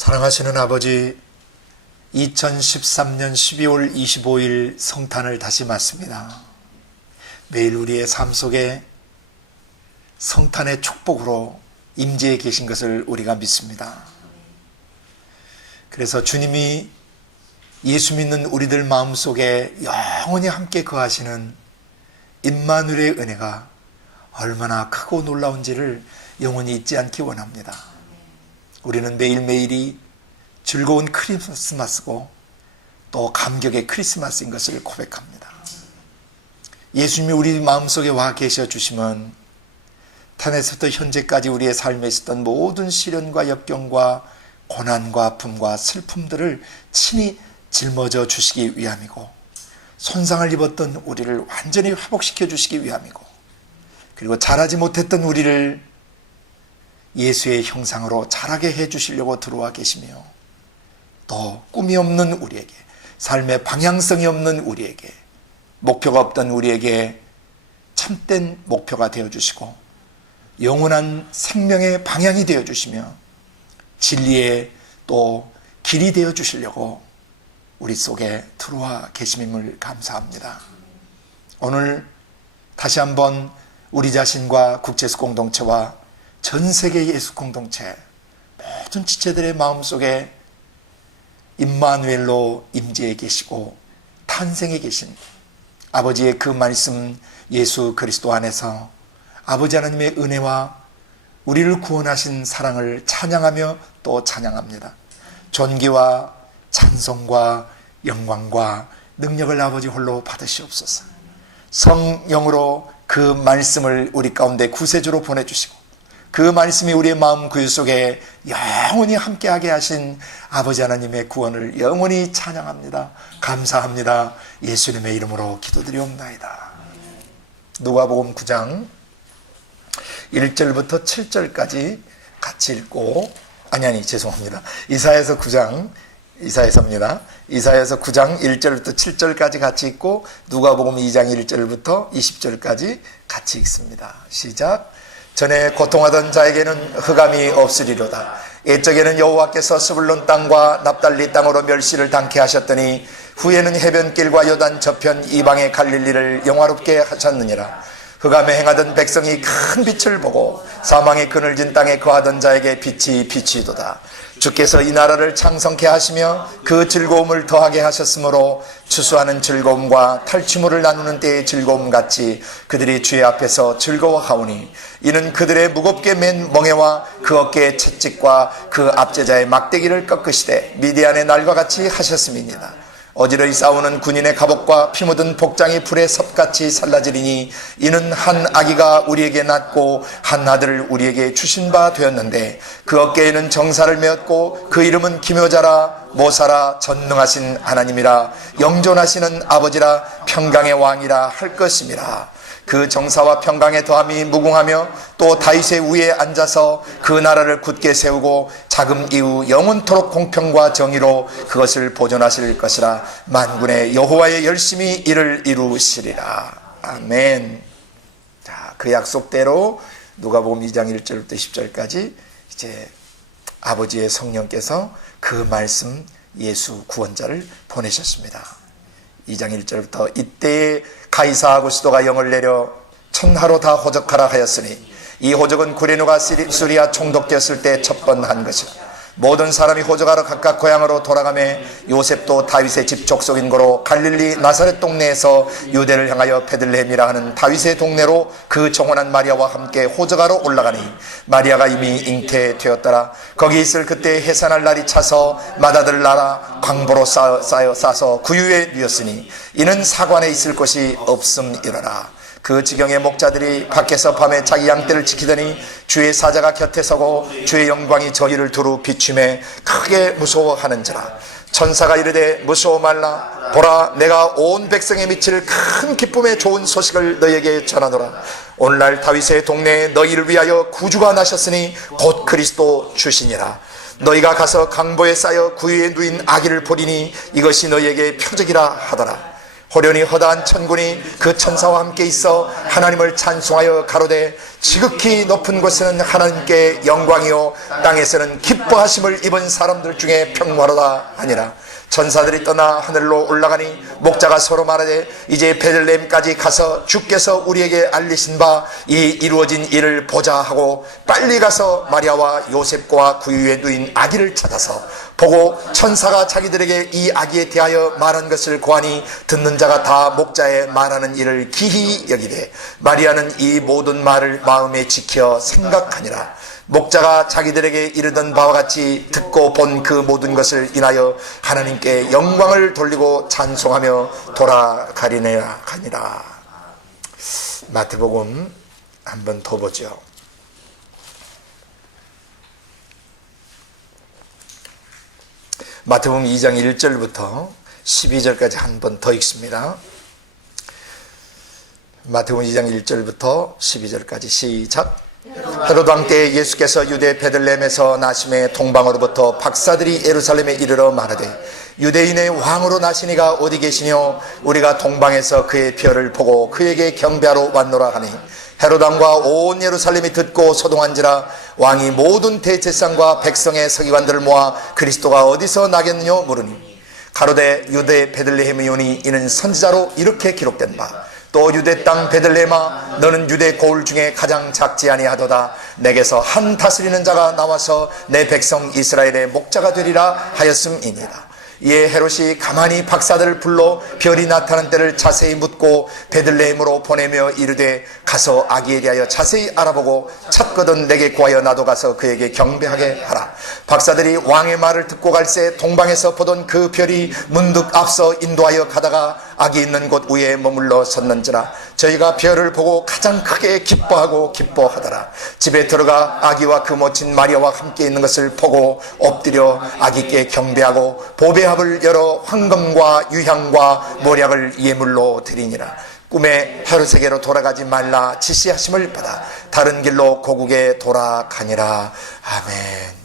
사랑하시는 아버지, 2013년 12월 25일 성탄을 다시 맞습니다. 매일 우리의 삶 속에 성탄의 축복으로 임재해 계신 것을 우리가 믿습니다. 그래서 주님이 예수 믿는 우리들 마음속에 영원히 함께 거하시는 임마누엘의 은혜가 얼마나 크고 놀라운지를 영원히 잊지 않기 원합니다. 우리는 매일매일이 즐거운 크리스마스고 또 감격의 크리스마스인 것을 고백합니다. 예수님이 우리 마음속에 와 계셔 주시면 태어나서부터 현재까지 우리의 삶에 있었던 모든 시련과 역경과 고난과 아픔과 슬픔들을 친히 짊어져 주시기 위함이고, 손상을 입었던 우리를 완전히 회복시켜 주시기 위함이고, 그리고 자라지 못했던 우리를 예수의 형상으로 자라게 해주시려고 들어와 계시며, 또 꿈이 없는 우리에게, 삶의 방향성이 없는 우리에게, 목표가 없던 우리에게 참된 목표가 되어주시고 영원한 생명의 방향이 되어주시며 진리의 또 길이 되어주시려고 우리 속에 들어와 계심임을 감사합니다. 오늘 다시 한번 우리 자신과 국제예수 공동체와 전 세계 예수 공동체 모든 지체들의 마음속에 임마누엘로 임재해 계시고 탄생해 계신 아버지의 그 말씀 예수 그리스도 안에서 아버지 하나님의 은혜와 우리를 구원하신 사랑을 찬양하며 또 찬양합니다. 존귀와 찬송과 영광과 능력을 아버지 홀로 받으시옵소서. 성령으로 그 말씀을 우리 가운데 구세주로 보내주시고 그 말씀이 우리의 마음 구유 속에 영원히 함께하게 하신 아버지 하나님의 구원을 영원히 찬양합니다. 감사합니다. 예수님의 이름으로 기도드리옵나이다. 누가복음 9장 1절부터 7절까지 같이 읽고 죄송합니다. 이사야서 9장 이사야서입니다. 이사야서 9장 1절부터 7절까지 같이 읽고 누가복음 2장 1절부터 20절까지 같이 읽습니다. 시작. 전에 고통하던 자에게는 흑암이 없으리로다. 옛적에는 여호와께서 스불론 땅과 납달리 땅으로 멸시를 당케 하셨더니 후에는 해변길과 요단 저편 이방의 갈릴리를 영화롭게 하셨느니라. 흑암에 행하던 백성이 큰 빛을 보고 사망의 그늘진 땅에 거하던 자에게 빛이 비치도다. 주께서 이 나라를 창성케 하시며 그 즐거움을 더하게 하셨으므로 추수하는 즐거움과 탈취물을 나누는 때의 즐거움 같이 그들이 주의 앞에서 즐거워하오니 이는 그들의 무겁게 맨 멍에와 그 어깨의 채찍과 그 압제자의 막대기를 꺾으시되 미디안의 날과 같이 하셨음이니라. 어지러이 싸우는 군인의 갑옷과 피 묻은 복장이 불에 섭같이 살라지리니 이는 한 아기가 우리에게 낳고 한 아들을 우리에게 주신 바 되었는데 그 어깨에는 정사를 메었고 그 이름은 기묘자라 모사라 전능하신 하나님이라 영존하시는 아버지라 평강의 왕이라 할 것임이라. 그 정사와 평강의 더함이 무궁하며 또 다윗의 위에 앉아서 그 나라를 굳게 세우고 자금 이후 영원토록 공평과 정의로 그것을 보존하실 것이라. 만군의 여호와의 열심히 이를 이루시리라. 아멘. 자, 그 약속대로 누가복음 2장 1절부터 10절까지 이제 아버지의 성령께서 그 말씀 예수 구원자를 보내셨습니다. 2장 1절부터 이때에 가이사 아구스도가 영을 내려 천하로 다 호적하라 하였으니 이 호적은 구레누가 수리아 총독되었을 때 첫 번 한 것이라. 모든 사람이 호적하러 각각 고향으로 돌아가매 요셉도 다윗의 집 족속인 거로 갈릴리 나사렛 동네에서 유대를 향하여 베들레헴이라 하는 다윗의 동네로 그 정혼한 마리아와 함께 호적하러 올라가니 마리아가 이미 잉태되었더라. 거기 있을 그때 해산할 날이 차서 맏아들 나라 광보로 싸서 구유에 누였으니 이는 사관에 있을 곳이 없음이러라. 그 지경의 목자들이 밖에서 밤에 자기 양떼를 지키더니 주의 사자가 곁에 서고 주의 영광이 저희를 두루 비추매 크게 무서워하는지라. 천사가 이르되 무서워 말라. 보라, 내가 온 백성에 미칠 큰 기쁨의 좋은 소식을 너희에게 전하노라. 오늘날 다윗의 동네에 너희를 위하여 구주가 나셨으니 곧 그리스도 주시니라. 너희가 가서 강보에 쌓여 구유에 누인 아기를 보리니 이것이 너희에게 표적이라 하더라. 호련히 허다한 천군이 그 천사와 함께 있어 하나님을 찬송하여 가로되 지극히 높은 곳에는 하나님께 영광이요 땅에서는 기뻐하심을 입은 사람들 중에 평화로다 하니라. 천사들이 떠나 하늘로 올라가니 목자가 서로 말하되 이제 베들레헴까지 가서 주께서 우리에게 알리신 바 이 이루어진 일을 보자 하고 빨리 가서 마리아와 요셉과 그 위에 누인 아기를 찾아서 보고 천사가 자기들에게 이 아기에 대하여 말한 것을 고하니 듣는 자가 다 목자의 말하는 일을 기히 여기되 마리아는 이 모든 말을 마음에 지켜 생각하니라. 목자가 자기들에게 이르던 바와 같이 듣고 본 그 모든 것을 인하여 하나님께 영광을 돌리고 찬송하며 돌아가리니라 하니라. 마태복음 한 번 더 보죠. 마태복음 2장 1절부터 12절까지 한 번 더 읽습니다. 마태복음 2장 1절부터 12절까지 시작. 헤롯 왕 때에 예수께서 유대 베들레헴에서 나심에 동방으로부터 박사들이 예루살렘에 이르러 말하되 유대인의 왕으로 나시니가 어디 계시뇨? 우리가 동방에서 그의 별을 보고 그에게 경배하러 왔노라 하니 헤롯 왕과 온 예루살렘이 듣고 소동한지라. 왕이 모든 대제사장과 백성의 서기관들을 모아 그리스도가 어디서 나겠느냐 물으니 가로되 유대 베들레헴이오니 이는 선지자로 이렇게 기록된 바 또 유대 땅 베들레헴아 너는 유대 고을 중에 가장 작지 아니하도다. 내게서 한 다스리는 자가 나와서 내 백성 이스라엘의 목자가 되리라 하였음이니라. 이에 헤롯이 가만히 박사들을 불러 별이 나타난 때를 자세히 묻고 베들레헴으로 보내며 이르되 가서 아기에 대하여 자세히 알아보고 찾거든 내게 구하여 나도 가서 그에게 경배하게 하라. 박사들이 왕의 말을 듣고 갈새 동방에서 보던 그 별이 문득 앞서 인도하여 가다가 아기 있는 곳 위에 머물러 섰는지라. 저희가 별을 보고 가장 크게 기뻐하고 기뻐하더라. 집에 들어가 아기와 그 모친 마리아와 함께 있는 것을 보고 엎드려 아기께 경배하고 보배합을 열어 황금과 유향과 모략을 예물로 드리니라. 꿈에 헤롯에게로 돌아가지 말라 지시하심을 받아 다른 길로 고국에 돌아가니라. 아멘.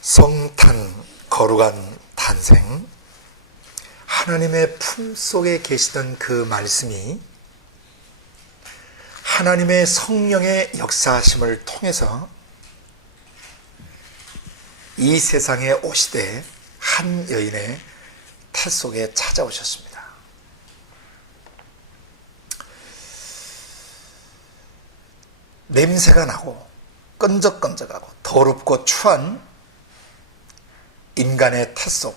성탄, 거룩한 탄생, 하나님의 품속에 계시던 그 말씀이 하나님의 성령의 역사하심을 통해서 이 세상에 오시되 한 여인의 태 속에 찾아오셨습니다. 냄새가 나고 끈적끈적하고 더럽고 추한 인간의 태 속,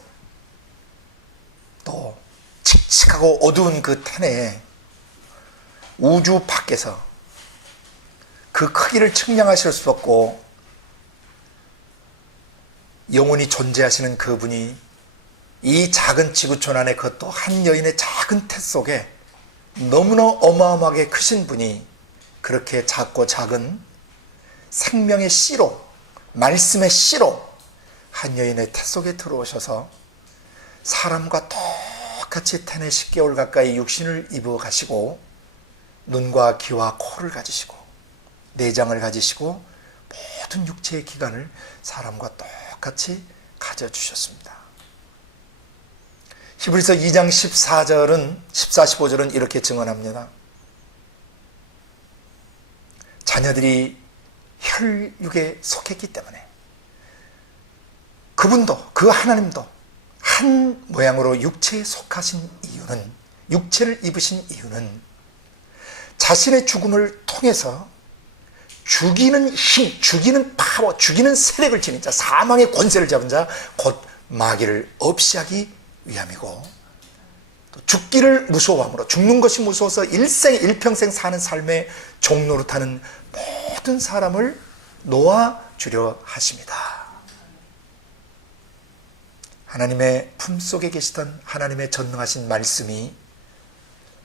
또 칙칙하고 어두운 그 태내에 우주 밖에서 그 크기를 측량하실 수 없고 영원히 존재하시는 그분이 이 작은 지구촌 안에 그것도 한 여인의 작은 태 속에 너무나 어마어마하게 크신 분이 그렇게 작고 작은 생명의 씨로, 말씀의 씨로 한 여인의 태 속에 들어오셔서 사람과 똑같이 태내 10개월 가까이 육신을 입어 가시고 눈과 귀와 코를 가지시고 내장을 가지시고 모든 육체의 기관을 사람과 똑같이 가져주셨습니다. 히브리서 2장 14절은 14, 15절은 이렇게 증언합니다. 자녀들이 혈육에 속했기 때문에 그분도, 그 하나님도 한 모양으로 육체에 속하신 이유는, 육체를 입으신 이유는 자신의 죽음을 통해서 죽이는 힘, 죽이는 파워, 죽이는 세력을 지닌 자, 사망의 권세를 잡은 자, 곧 마귀를 없이 하기 위함이고, 또 죽기를 무서워함으로, 죽는 것이 무서워서 일평생 사는 삶의 종노릇하는 모든 사람을 놓아주려 하십니다. 하나님의 품속에 계시던 하나님의 전능하신 말씀이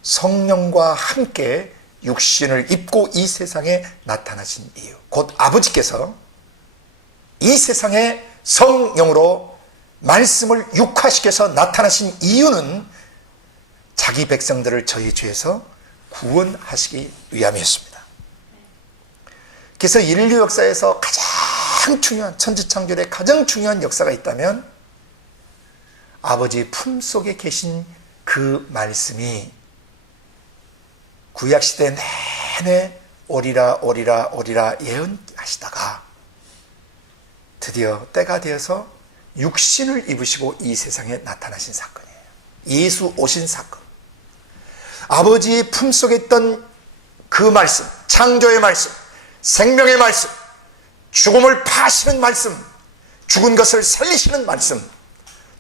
성령과 함께 육신을 입고 이 세상에 나타나신 이유, 곧 아버지께서 이 세상에 성령으로 말씀을 육화시켜서 나타나신 이유는 자기 백성들을 저희 죄에서 구원하시기 위함이었습니다. 그래서 인류 역사에서 가장 중요한, 천지창조의 가장 중요한 역사가 있다면 아버지 품속에 계신 그 말씀이 구약시대 내내 오리라 오리라 오리라 예언하시다가 드디어 때가 되어서 육신을 입으시고 이 세상에 나타나신 사건이에요. 예수 오신 사건. 아버지의 품속에 있던 그 말씀, 창조의 말씀, 생명의 말씀, 죽음을 파시는 말씀, 죽은 것을 살리시는 말씀,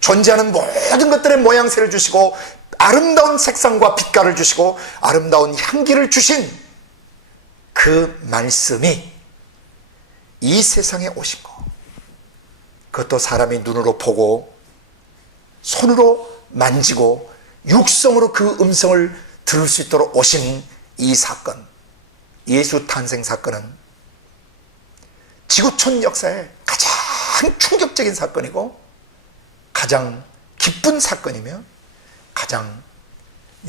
존재하는 모든 것들의 모양새를 주시고 아름다운 색상과 빛깔을 주시고 아름다운 향기를 주신 그 말씀이 이 세상에 오신 거, 그것도 사람이 눈으로 보고 손으로 만지고 육성으로 그 음성을 들을 수 있도록 오신 이 사건, 예수 탄생 사건은 지구촌 역사의 가장 충격적인 사건이고 가장 기쁜 사건이며 가장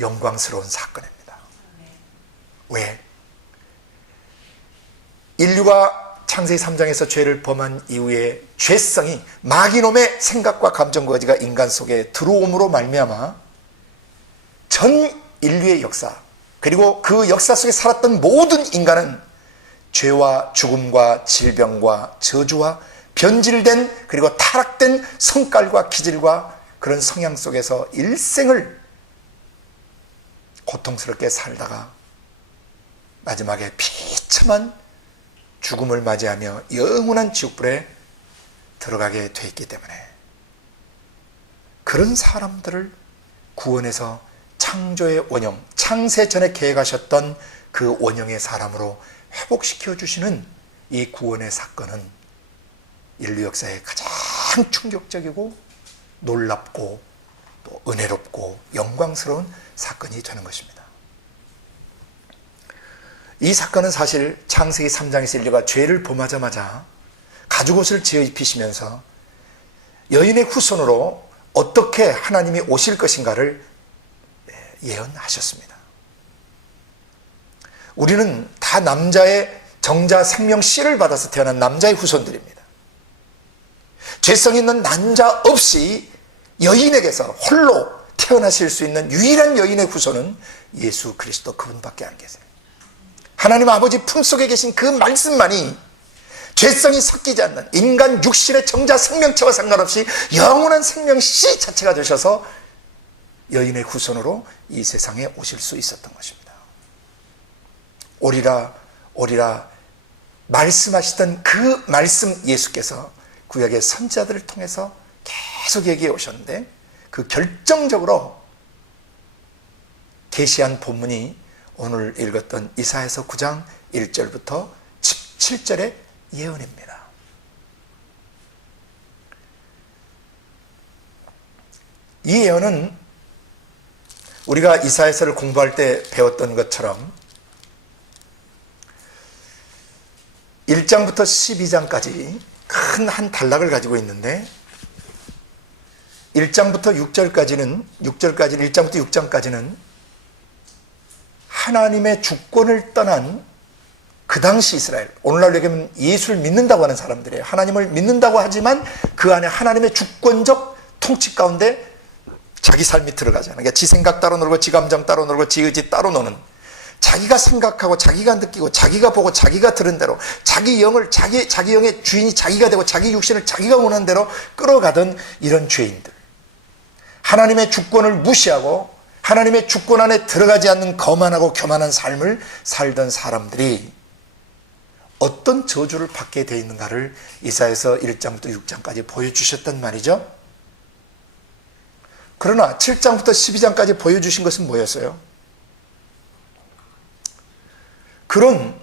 영광스러운 사건입니다. 왜? 인류가 창세기 3장에서 죄를 범한 이후에 죄성이 마귀놈의 생각과 감정거지가 인간 속에 들어옴으로 말미암아 전 인류의 역사, 그리고 그 역사 속에 살았던 모든 인간은 죄와 죽음과 질병과 저주와 변질된 그리고 타락된 성깔과 기질과 그런 성향 속에서 일생을 고통스럽게 살다가 마지막에 비참한 죽음을 맞이하며 영원한 지옥불에 들어가게 돼 있기 때문에 그런 사람들을 구원해서 창조의 원형, 창세 전에 계획하셨던 그 원형의 사람으로 회복시켜 주시는 이 구원의 사건은 인류 역사의 가장 충격적이고 놀랍고 또 은혜롭고 영광스러운 사건이 되는 것입니다. 이 사건은 사실 창세기 3장에서 인류가 죄를 범하자마자 가죽옷을 지어 입히시면서 여인의 후손으로 어떻게 하나님이 오실 것인가를 예언하셨습니다. 우리는 다 남자의 정자 생명 씨를 받아서 태어난 남자의 후손들입니다. 죄성 있는 남자 없이 여인에게서 홀로 태어나실 수 있는 유일한 여인의 후손은 예수 그리스도 그분밖에 안 계세요. 하나님 아버지 품속에 계신 그 말씀만이 죄성이 섞이지 않는 인간 육신의 정자 생명체와 상관없이 영원한 생명 씨 자체가 되셔서 여인의 후손으로 이 세상에 오실 수 있었던 것입니다. 오리라 오리라 말씀하시던 그 말씀 예수께서 구약의 선지자들을 통해서 계속 얘기해 오셨는데 그 결정적으로 계시한 본문이 오늘 읽었던 이사야서 9장 1절부터 17절의 예언입니다. 이 예언은 우리가 이사야서를 공부할 때 배웠던 것처럼 1장부터 12장까지 큰 한 단락을 가지고 있는데 1장부터 6절까지는 1장부터 6장까지는 하나님의 주권을 떠난 그 당시 이스라엘, 오늘날 얘기하면 예수를 믿는다고 하는 사람들이에요. 하나님을 믿는다고 하지만 그 안에 하나님의 주권적 통치 가운데 자기 삶이 들어가잖아요. 그러니까 지 생각 따로 놀고 지 감정 따로 놀고 지 의지 따로 노는, 자기가 생각하고 자기가 느끼고 자기가 보고 자기가 들은 대로 자기 영을 자기 영의 주인이 자기가 되고 자기 육신을 자기가 원하는 대로 끌어가던 이런 죄인들, 하나님의 주권을 무시하고 하나님의 주권 안에 들어가지 않는 거만하고 교만한 삶을 살던 사람들이 어떤 저주를 받게 되어 있는가를 이사야서 1장부터 6장까지 보여주셨단 말이죠. 그러나 7장부터 12장까지 보여주신 것은 뭐였어요? 그런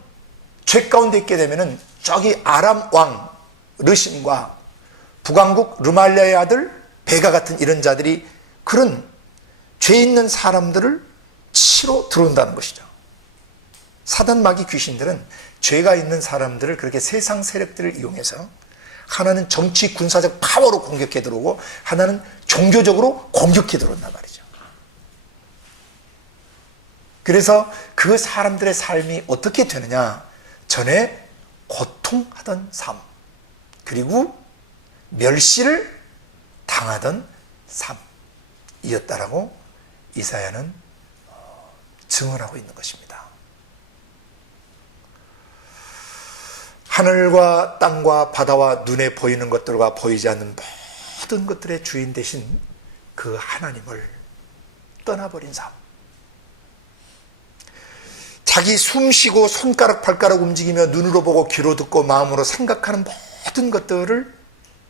죄 가운데 있게 되면은 저기 아람 왕 르신과 북왕국 르말리아의 아들 베가 같은 이런 자들이 그런 죄 있는 사람들을 치러 들어온다는 것이죠. 사단 마귀 귀신들은 죄가 있는 사람들을 그렇게 세상 세력들을 이용해서 하나는 정치 군사적 파워로 공격해 들어오고 하나는 종교적으로 공격해 들어온단 말이죠. 그래서 그 사람들의 삶이 어떻게 되느냐? 전에 고통하던 삶, 그리고 멸시를 당하던 삶이었다라고 이사야는 증언하고 있는 것입니다. 하늘과 땅과 바다와 눈에 보이는 것들과 보이지 않는 모든 것들의 주인 되신 그 하나님을 떠나버린 삶, 자기 숨쉬고 손가락 발가락 움직이며 눈으로 보고 귀로 듣고 마음으로 생각하는 모든 것들을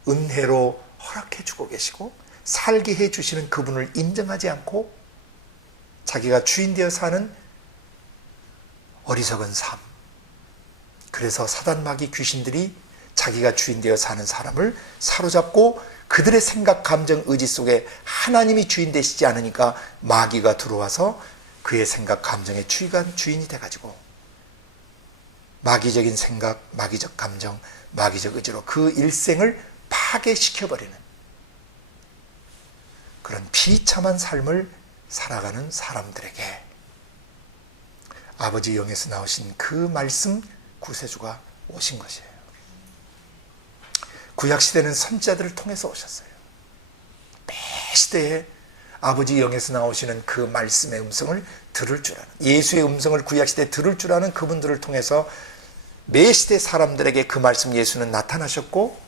은혜로 허락해 주고 계시고 살게 해 주시는 그분을 인정하지 않고 자기가 주인 되어 사는 어리석은 삶, 그래서 사단 마귀 귀신들이 자기가 주인 되어 사는 사람을 사로잡고 그들의 생각, 감정, 의지 속에 하나님이 주인 되시지 않으니까 마귀가 들어와서 그의 생각, 감정의 주인이 돼가지고 마귀적인 생각, 마귀적 감정, 마귀적 의지로 그 일생을 파괴시켜버리는 그런 비참한 삶을 살아가는 사람들에게 아버지 영에서 나오신 그 말씀 구세주가 오신 것이에요. 구약시대는 선지자들을 통해서 오셨어요. 매 시대에 아버지 영에서 나오시는 그 말씀의 음성을 들을 줄 아는, 예수의 음성을 구약시대에 들을 줄 아는 그분들을 통해서 매 시대 사람들에게 그 말씀 예수는 나타나셨고,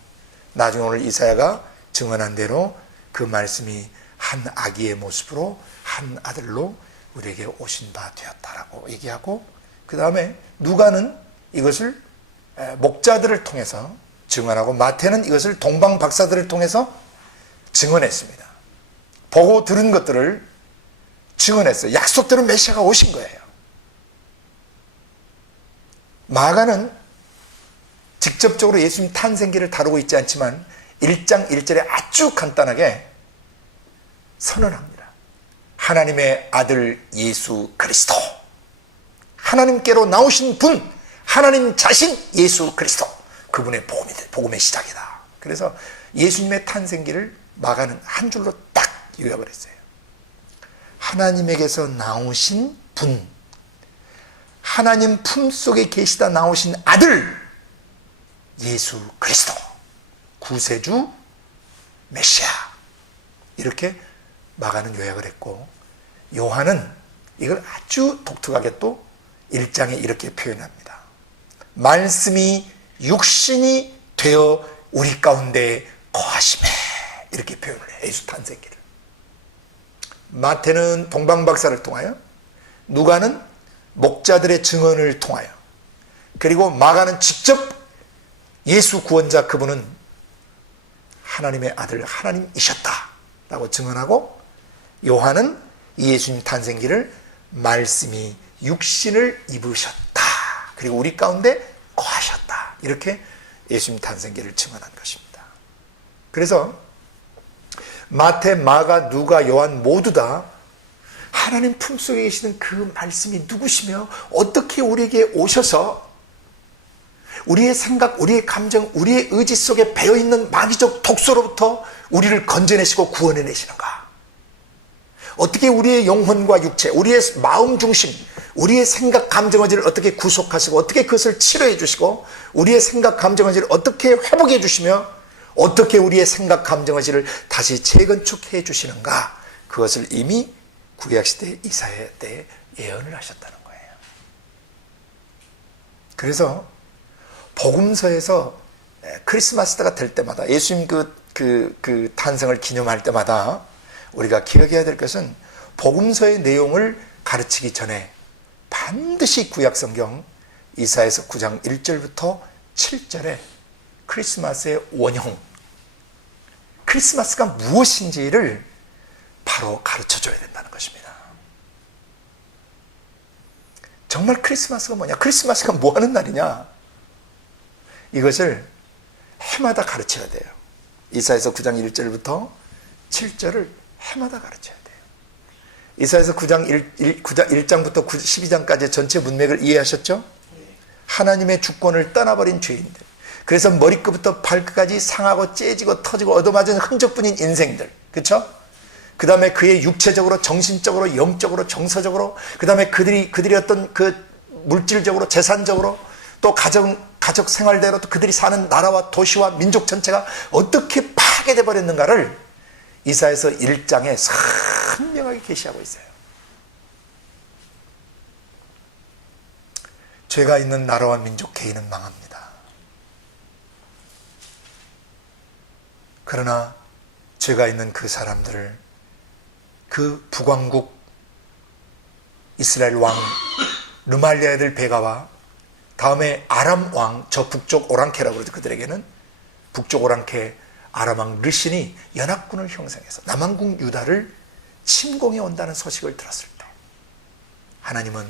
나중에 오늘 이사야가 증언한 대로 그 말씀이 한 아기의 모습으로 한 아들로 우리에게 오신 바 되었다라고 얘기하고, 그 다음에 누가는 이것을 목자들을 통해서 증언하고, 마태는 이것을 동방 박사들을 통해서 증언했습니다. 보고 들은 것들을 증언했어요. 약속대로 메시아가 오신 거예요. 마가는 직접적으로 예수님 탄생기를 다루고 있지 않지만 1장 1절에 아주 간단하게 선언합니다. 하나님의 아들 예수 그리스도, 하나님께로 나오신 분, 하나님 자신 예수 그리스도, 그분의 복음의 시작이다. 그래서 예수님의 탄생기를 마가는 한 줄로 딱 요약을 했어요. 하나님에게서 나오신 분, 하나님 품속에 계시다 나오신 아들 예수 그리스도, 구세주 메시아, 이렇게 마가는 요약을 했고, 요한은 이걸 아주 독특하게 또 1장에 이렇게 표현합니다. 말씀이 육신이 되어 우리 가운데 거하심에, 이렇게 표현을 해요. 예수 탄생기를. 마태는 동방박사를 통하여, 누가는 목자들의 증언을 통하여, 그리고 마가는 직접 예수 구원자 그분은 하나님의 아들 하나님이셨다 라고 증언하고, 요한은 이 예수님 탄생기를 말씀이 육신을 입으셨다, 그리고 우리 가운데 거하셨다, 이렇게 예수님 탄생기를 증언한 것입니다. 그래서 마태, 마가, 누가, 요한 모두 다 하나님 품속에 계시는 그 말씀이 누구시며 어떻게 우리에게 오셔서 우리의 생각, 우리의 감정, 우리의 의지 속에 배어있는 마귀적 독소로부터 우리를 건져내시고 구원해내시는가, 어떻게 우리의 영혼과 육체, 우리의 마음 중심, 우리의 생각, 감정, 의지를 어떻게 구속하시고 어떻게 그것을 치료해 주시고 우리의 생각, 감정, 의지를 어떻게 회복해 주시며 어떻게 우리의 생각, 감정, 의지를 다시 재건축해 주시는가, 그것을 이미 구약시대 이사야 때 예언을 하셨다는 거예요. 그래서 복음서에서 크리스마스 때가 될 때마다, 예수님 그 탄생을 기념할 때마다 우리가 기억해야 될 것은, 복음서의 내용을 가르치기 전에 반드시 구약성경 이사야서 9장 1절부터 7절에 크리스마스의 원형, 크리스마스가 무엇인지를 바로 가르쳐줘야 된다는 것입니다. 정말 크리스마스가 뭐냐, 크리스마스가 뭐 하는 날이냐, 이것을 해마다 가르쳐야 돼요. 이사야서 9장 1절부터 7절을 해마다 가르쳐야 돼요. 이사야서 1장부터 12장까지 전체 문맥을 이해하셨죠? 하나님의 주권을 떠나버린 죄인들, 그래서 머리끝부터 발끝까지 상하고 째지고 터지고 얻어맞은 흔적뿐인 인생들, 그렇죠? 그 다음에 그의 육체적으로, 정신적으로, 영적으로, 정서적으로, 그 다음에 그들이 어떤 그 물질적으로, 재산적으로, 또 가족 생활대로 또 그들이 사는 나라와 도시와 민족 전체가 어떻게 파괴돼 버렸는가를 이사야서 1장에 선명하게 계시하고 있어요. 죄가 있는 나라와 민족, 개인은 망합니다. 그러나 죄가 있는 그 사람들을 그 북왕국 이스라엘 왕 르말리아 애들 베가와 다음에 아람 왕, 저 북쪽 오랑캐라고 그러죠. 그들에게는 북쪽 오랑캐 아람 왕 르신이 연합군을 형성해서 남왕국 유다를 침공해 온다는 소식을 들었을 때 하나님은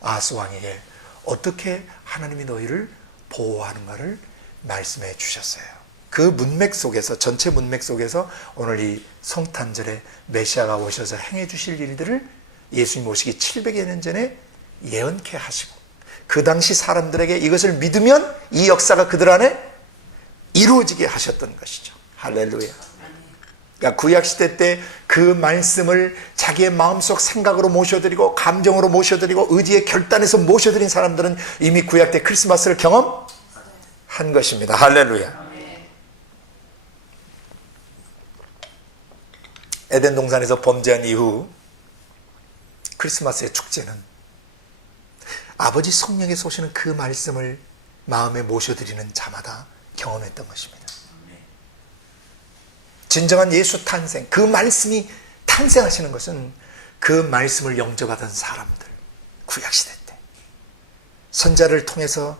아하스 왕에게 어떻게 하나님이 너희를 보호하는가를 말씀해 주셨어요. 그 문맥 속에서, 전체 문맥 속에서 오늘 이 성탄절에 메시아가 오셔서 행해 주실 일들을 예수님 오시기 700여 년 전에 예언케 하시고 그 당시 사람들에게 이것을 믿으면 이 역사가 그들 안에 이루어지게 하셨던 것이죠. 할렐루야. 그러니까 구약시대 때 그 말씀을 자기의 마음속 생각으로 모셔드리고 감정으로 모셔드리고 의지의 결단에서 모셔드린 사람들은 이미 구약 때 크리스마스를 경험한 것입니다. 할렐루야. 에덴 동산에서 범죄한 이후 크리스마스의 축제는 아버지 성령에서 오시는 그 말씀을 마음에 모셔드리는 자마다 경험했던 것입니다. 진정한 예수 탄생, 그 말씀이 탄생하시는 것은 그 말씀을 영접하던 사람들, 구약시대 때 선자를 통해서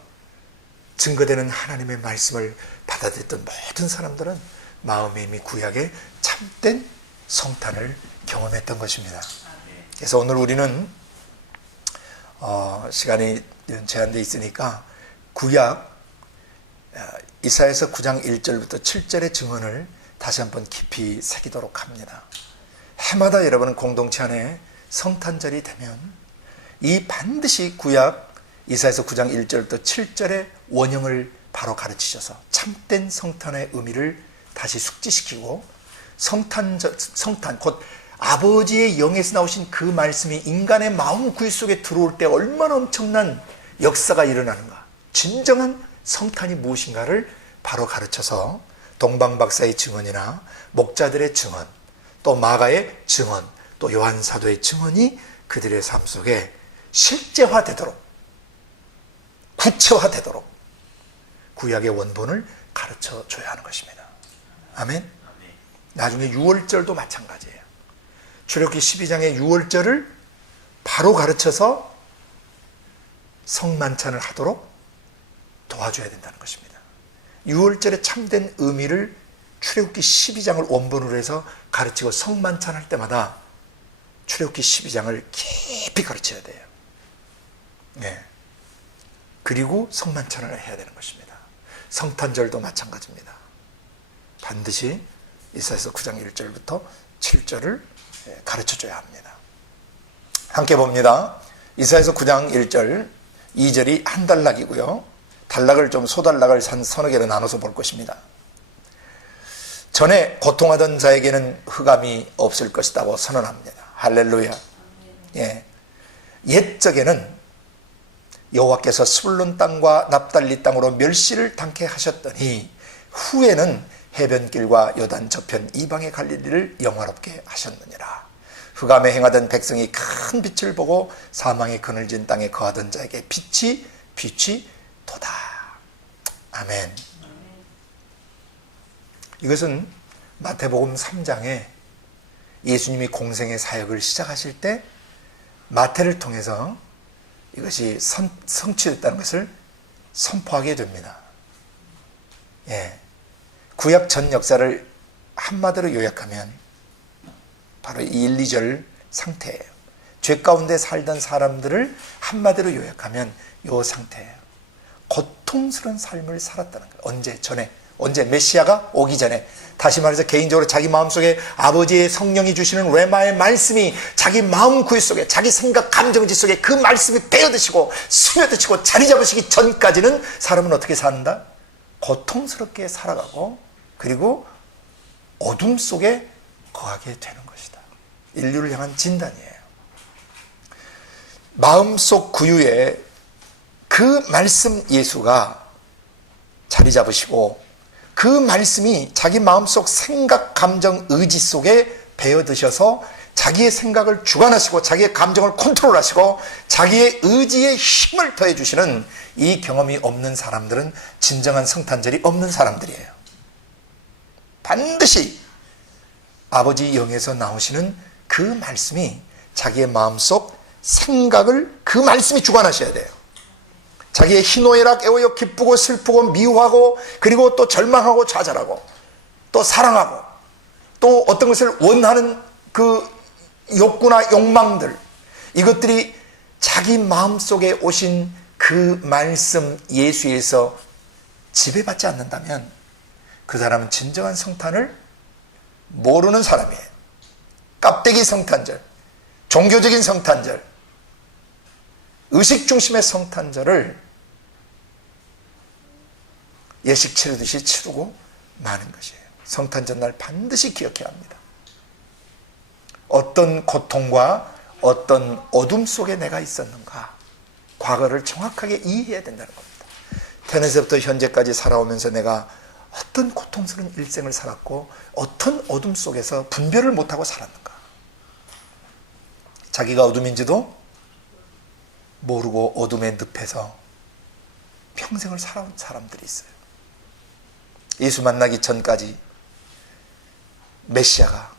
증거되는 하나님의 말씀을 받아들였던 모든 사람들은 마음에 이미 구약의 참된 성탄을 경험했던 것입니다. 그래서 오늘 우리는 시간이 제한되어 있으니까 구약 이사야서 9장 1절부터 7절의 증언을 다시 한번 깊이 새기도록 합니다. 해마다 여러분은 공동체 안에 성탄절이 되면 이 반드시 구약 이사야서 9장 1절부터 7절의 원형을 바로 가르치셔서 참된 성탄의 의미를 다시 숙지시키고 성탄 곧 아버지의 영에서 나오신 그 말씀이 인간의 마음 구유 속에 들어올 때 얼마나 엄청난 역사가 일어나는가, 진정한 성탄이 무엇인가를 바로 가르쳐서 동방박사의 증언이나 목자들의 증언, 또 마가의 증언, 또 요한 사도의 증언이 그들의 삶 속에 실제화되도록, 구체화되도록 구약의 원본을 가르쳐줘야 하는 것입니다. 아멘. 나중에 유월절도 마찬가지예요. 출애굽기 12장의 유월절을 바로 가르쳐서 성만찬을 하도록 도와줘야 된다는 것입니다. 유월절의 참된 의미를 출애굽기 12장을 원본으로 해서 가르치고 성만찬할 때마다 출애굽기 12장을 깊이 가르쳐야 돼요. 네. 그리고 성만찬을 해야 되는 것입니다. 성탄절도 마찬가지입니다. 반드시 이사야서 9장 1절부터 7절을 가르쳐줘야 합니다. 함께 봅니다. 이사야서 9장 1절 2절이 한 단락이고요. 단락을 좀 소단락을 서너 개로 나눠서 볼 것입니다. 전에 고통하던 자에게는 흑암이 없을 것이라고 선언합니다. 할렐루야. 예. 옛적에는 여호와께서 스불론 땅과 납달리 땅으로 멸시를 당케 하셨더니 후에는 해변길과 요단 저편 이방의 갈릴리를 영화롭게 하셨느니라. 흑암에 행하던 백성이 큰 빛을 보고 사망의 그늘진 땅에 거하던 자에게 빛이 도다. 아멘. 이것은 마태복음 3장에 예수님이 공생의 사역을 시작하실 때 마태를 통해서 이것이 성취됐다는 것을 선포하게 됩니다. 예. 구약 전 역사를 한마디로 요약하면 바로 1, 2절 상태예요. 죄 가운데 살던 사람들을 한마디로 요약하면 이 상태예요. 고통스러운 삶을 살았다는 거예요. 언제? 메시아가 오기 전에. 다시 말해서 개인적으로 자기 마음속에 아버지의 성령이 주시는 레마의 말씀이 자기 마음 구유 속에, 자기 생각 감정지 속에 그 말씀이 배어드시고 스며드시고 자리 잡으시기 전까지는 사람은 어떻게 사는다? 고통스럽게 살아가고, 그리고 어둠 속에 거하게 되는 것이다. 인류를 향한 진단이에요. 마음속 구유에 그 말씀 예수가 자리 잡으시고 그 말씀이 자기 마음속 생각, 감정, 의지 속에 배어드셔서 자기의 생각을 주관하시고 자기의 감정을 컨트롤하시고 자기의 의지에 힘을 더해주시는 이 경험이 없는 사람들은 진정한 성탄절이 없는 사람들이에요. 반드시 아버지 영에서 나오시는 그 말씀이 자기의 마음속 생각을 그 말씀이 주관하셔야 돼요. 자기의 희노애락, 애호여, 기쁘고 슬프고 미워하고 그리고 또 절망하고 좌절하고 또 사랑하고 또 어떤 것을 원하는 그 욕구나 욕망들, 이것들이 자기 마음속에 오신 그 말씀 예수에서 지배받지 않는다면 그 사람은 진정한 성탄을 모르는 사람이에요. 깝대기 성탄절, 종교적인 성탄절, 의식 중심의 성탄절을 예식 치르듯이 치르고 마는 것이에요. 성탄절 날 반드시 기억해야 합니다. 어떤 고통과 어떤 어둠 속에 내가 있었는가, 과거를 정확하게 이해해야 된다는 겁니다. 태어나서부터 현재까지 살아오면서 내가 어떤 고통스러운 일생을 살았고 어떤 어둠 속에서 분별을 못하고 살았는가, 자기가 어둠인지도 모르고 어둠의 늪에서 평생을 살아온 사람들이 있어요. 예수 만나기 전까지 메시아가,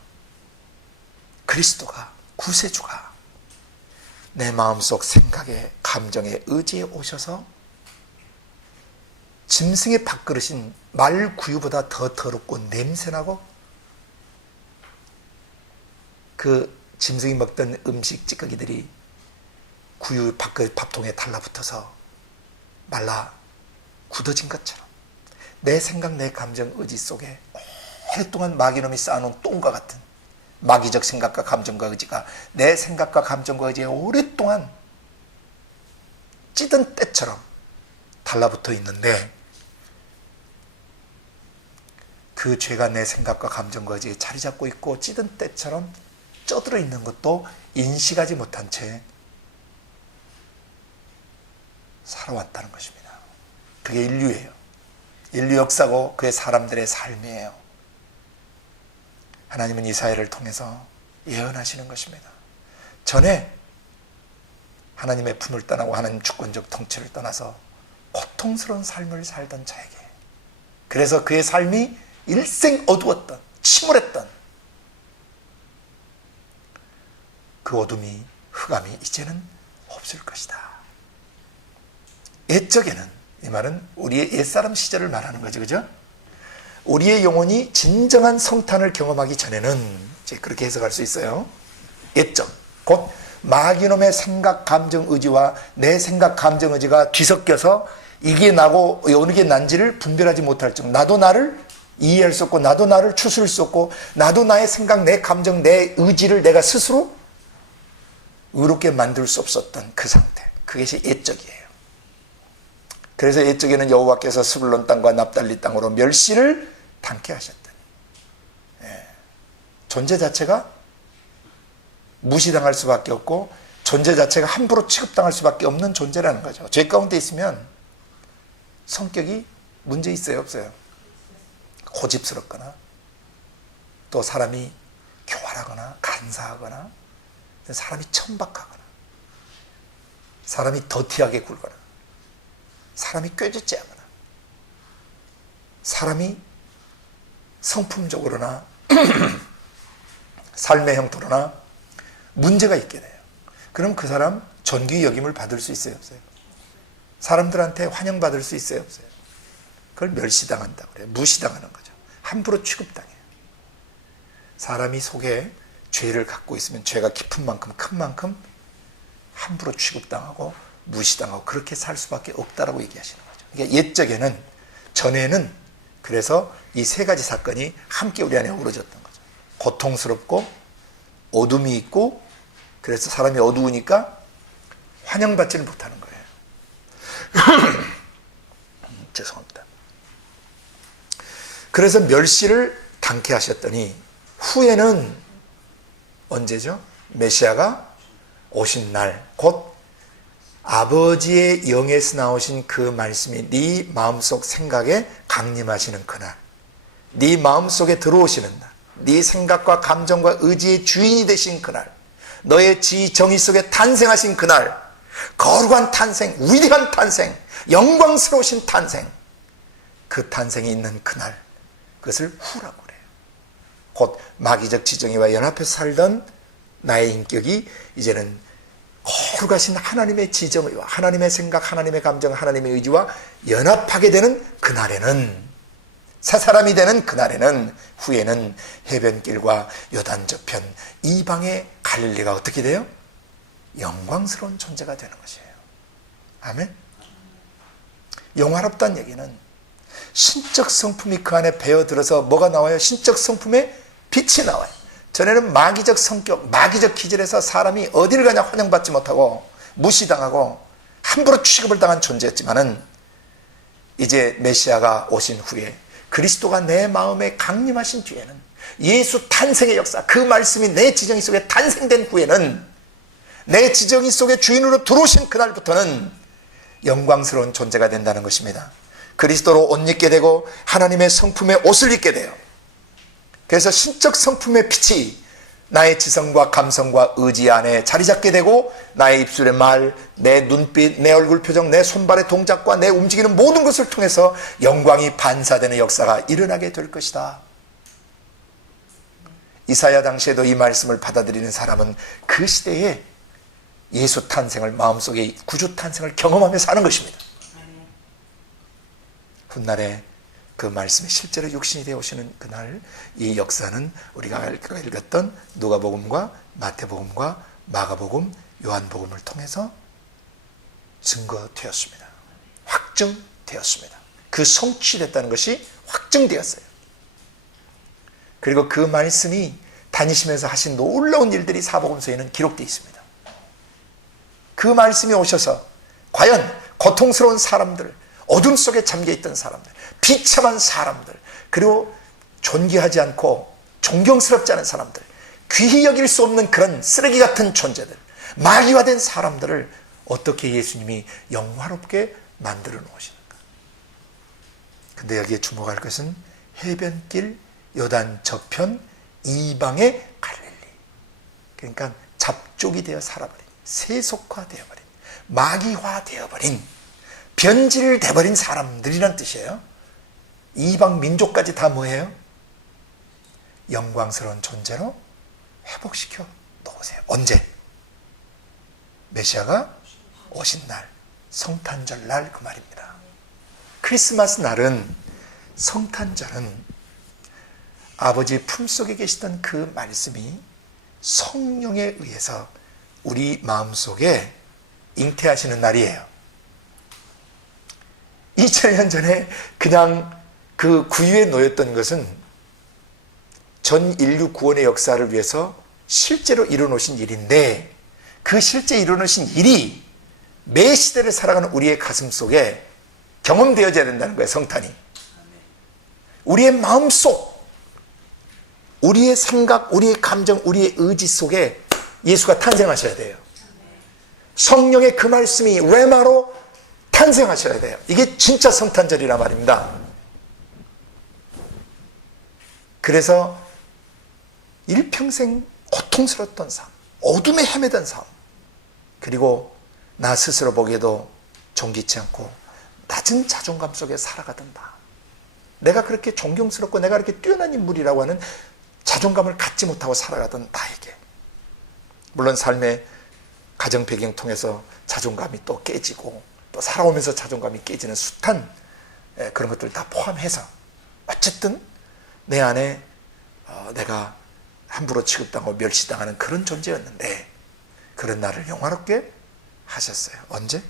그리스도가, 구세주가 내 마음속 생각에, 감정에, 의지에 오셔서 짐승의 밥그릇인 말 구유보다 더 더럽고 냄새나고 그 짐승이 먹던 음식 찌꺼기들이 구유 밥그릇 밥통에 달라붙어서 말라 굳어진 것처럼 내 생각, 내 감정, 의지 속에 오랫동안 마귀놈이 쌓아놓은 똥과 같은 마귀적 생각과 감정과 의지가 내 생각과 감정과 의지에 오랫동안 찌든 때처럼 달라붙어 있는데, 그 죄가 내 생각과 감정과 의지에 자리 잡고 있고 찌든 때처럼 쪄들어 있는 것도 인식하지 못한 채 살아왔다는 것입니다. 그게 인류예요. 인류 역사고 그의 사람들의 삶이에요. 하나님은 이사야를 통해서 예언하시는 것입니다. 전에 하나님의 품을 떠나고 하나님 주권적 통치를 떠나서 고통스러운 삶을 살던 자에게, 그래서 그의 삶이 일생 어두웠던, 침울했던 그 어둠이, 흑암이 이제는 없을 것이다. 옛적에는, 이 말은 우리의 옛사람 시절을 말하는 거죠, 그죠? 우리의 영혼이 진정한 성탄을 경험하기 전에는, 이제 그렇게 해석할 수 있어요. 옛적, 곧 마귀놈의 생각, 감정, 의지와 내 생각, 감정, 의지가 뒤섞여서 이게 나고 어느 게 난지를 분별하지 못할 정도, 나도 나를 이해할 수 없고 나도 나를 추스릴 수 없고 나도 나의 생각, 내 감정, 내 의지를 내가 스스로 의롭게 만들 수 없었던 그 상태, 그것이 옛적이에요. 그래서 옛적에는 여호와께서 스불론 땅과 납달리 땅으로 멸시를 당케 하셨더니, 존재 자체가 무시당할 수밖에 없고 존재 자체가 함부로 취급당할 수밖에 없는 존재라는 거죠. 죄 가운데 있으면 성격이 문제 있어요, 없어요? 고집스럽거나 또 사람이 교활하거나 간사하거나 사람이 천박하거나 사람이 더티하게 굴거나 사람이 꾀짓죄하거나 사람이 성품적으로나 삶의 형태로나 문제가 있게 돼요. 그럼 그 사람 존귀 여김을 받을 수 있어요, 없어요? 사람들한테 환영받을 수 있어요, 없어요? 그걸 멸시당한다고 그래요. 무시당하는 거죠. 함부로 취급당해요. 사람이 속에 죄를 갖고 있으면 죄가 깊은 만큼 큰 만큼 함부로 취급당하고 무시당하고 그렇게 살 수밖에 없다라고 얘기하시는 거죠. 그러니까 옛적에는, 전에는, 그래서 이 세 가지 사건이 함께 우리 안에 어우러졌던 거죠. 고통스럽고 어둠이 있고, 그래서 사람이 어두우니까 환영받지를 못하는 거예요. 죄송합니다. 그래서 멸시를 당케 하셨더니 후에는 언제죠? 메시아가 오신 날, 곧 아버지의 영에서 나오신 그 말씀이 네 마음속 생각에 강림하시는 그날, 네 마음속에 들어오시는 날, 네 생각과 감정과 의지의 주인이 되신 그날, 너의 지위 정의 속에 탄생하신 그날, 거룩한 탄생, 위대한 탄생, 영광스러우신 탄생, 그 탄생이 있는 그날, 그것을 후라고 그래요. 곧 마귀적 지정의와 연합해서 살던 나의 인격이 이제는 거룩하신 하나님의 지정의와 하나님의 생각, 하나님의 감정, 하나님의 의지와 연합하게 되는 그날에는, 새 사람이 되는 그날에는, 후에는 해변길과 요단 저편 이방의 갈릴리가 어떻게 돼요? 영광스러운 존재가 되는 것이에요. 아멘. 영화롭다는 얘기는 신적 성품이 그 안에 배어들어서 뭐가 나와요? 신적 성품의 빛이 나와요. 전에는 마귀적 성격, 마귀적 기질에서 사람이 어디를 가냐 환영받지 못하고 무시당하고 함부로 취급을 당한 존재였지만은, 이제 메시아가 오신 후에 그리스도가 내 마음에 강림하신 뒤에는, 예수 탄생의 역사, 그 말씀이 내 지정의 속에 탄생된 후에는, 내 지정의 속에 주인으로 들어오신 그날부터는 영광스러운 존재가 된다는 것입니다. 그리스도로 옷 입게 되고 하나님의 성품의 옷을 입게 돼요. 그래서 신적 성품의 빛이 나의 지성과 감성과 의지 안에 자리 잡게 되고, 나의 입술의 말, 내 눈빛, 내 얼굴 표정, 내 손발의 동작과 내 움직이는 모든 것을 통해서 영광이 반사되는 역사가 일어나게 될 것이다. 이사야 당시에도 이 말씀을 받아들이는 사람은 그 시대에 예수 탄생을, 마음속에 구주 탄생을 경험하며 사는 것입니다. 훗날에 그 말씀이 실제로 육신이 되어 오시는 그날, 이 역사는 우리가 읽었던 누가복음과 마태복음과 마가복음, 요한복음을 통해서 증거되었습니다. 확증되었습니다. 그 성취됐다는 것이 확증되었어요. 그리고 그 말씀이 다니시면서 하신 놀라운 일들이 사복음서에는 기록되어 있습니다. 그 말씀이 오셔서 과연 고통스러운 사람들, 어둠 속에 잠겨있던 사람들, 비참한 사람들, 그리고 존귀하지 않고 존경스럽지 않은 사람들, 귀히 여길 수 없는 그런 쓰레기 같은 존재들, 마귀화된 사람들을 어떻게 예수님이 영화롭게 만들어 놓으시는가. 근데 여기에 주목할 것은 해변길, 요단 저편, 이방의 갈릴리. 그러니까 잡족이 되어 살아버린, 세속화되어버린, 마귀화되어버린, 변질되어버린 사람들이란 뜻이에요. 이방 민족까지 다 뭐예요? 영광스러운 존재로 회복시켜 놓으세요. 언제? 메시아가 오신 날, 성탄절 날, 그 말입니다. 크리스마스 날은, 성탄절은 아버지 품속에 계시던 그 말씀이 성령에 의해서 우리 마음속에 잉태하시는 날이에요. 2000년 전에 그냥 그 구유에 놓였던 것은 전 인류 구원의 역사를 위해서 실제로 이뤄놓으신 일인데, 그 실제 이뤄놓으신 일이 매 시대를 살아가는 우리의 가슴 속에 경험되어져야 된다는 거예요. 성탄이 우리의 마음속, 우리의 생각, 우리의 감정, 우리의 의지 속에 예수가 탄생하셔야 돼요. 성령의 그 말씀이 레마로 탄생하셔야 돼요. 이게 진짜 성탄절이란 말입니다. 그래서 일평생 고통스러웠던 삶, 어둠에 헤매던 삶, 그리고 나 스스로 보기에도 존귀치 않고 낮은 자존감 속에 살아가던 나, 내가 그렇게 존경스럽고 내가 그렇게 뛰어난 인물이라고 하는 자존감을 갖지 못하고 살아가던 나에게, 물론 삶의 가정 배경 통해서 자존감이 또 깨지고 또 살아오면서 자존감이 깨지는 숱한 그런 것들 다 포함해서 어쨌든 내 안에 내가 함부로 취급당하고 멸시당하는 그런 존재였는데, 그런 나를 영화롭게 하셨어요. 언제?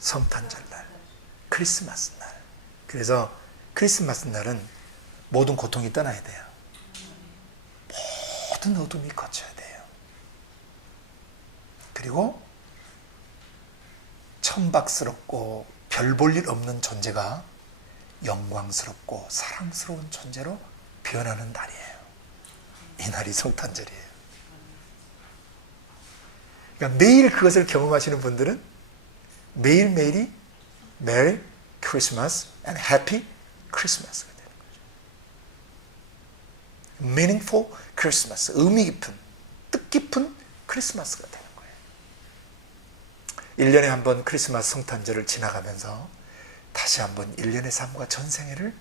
성탄절 날, 크리스마스 날. 그래서 크리스마스 날은 모든 고통이 떠나야 돼요. 모든 어둠이 거쳐야 돼요. 그리고 천박스럽고 별 볼 일 없는 존재가 영광스럽고 사랑스러운 존재로 변하는 날이에요. 이 날이 성탄절이에요. 그러니까 매일 그것을 경험하시는 분들은 매일매일이 Merry Christmas and Happy Christmas가 되는 거죠. Meaningful Christmas, 의미 깊은, 뜻깊은 크리스마스가 되는 거예요. 1년에 한 번 크리스마스 성탄절을 지나가면서 다시 한번 1년의 삶과 전생애를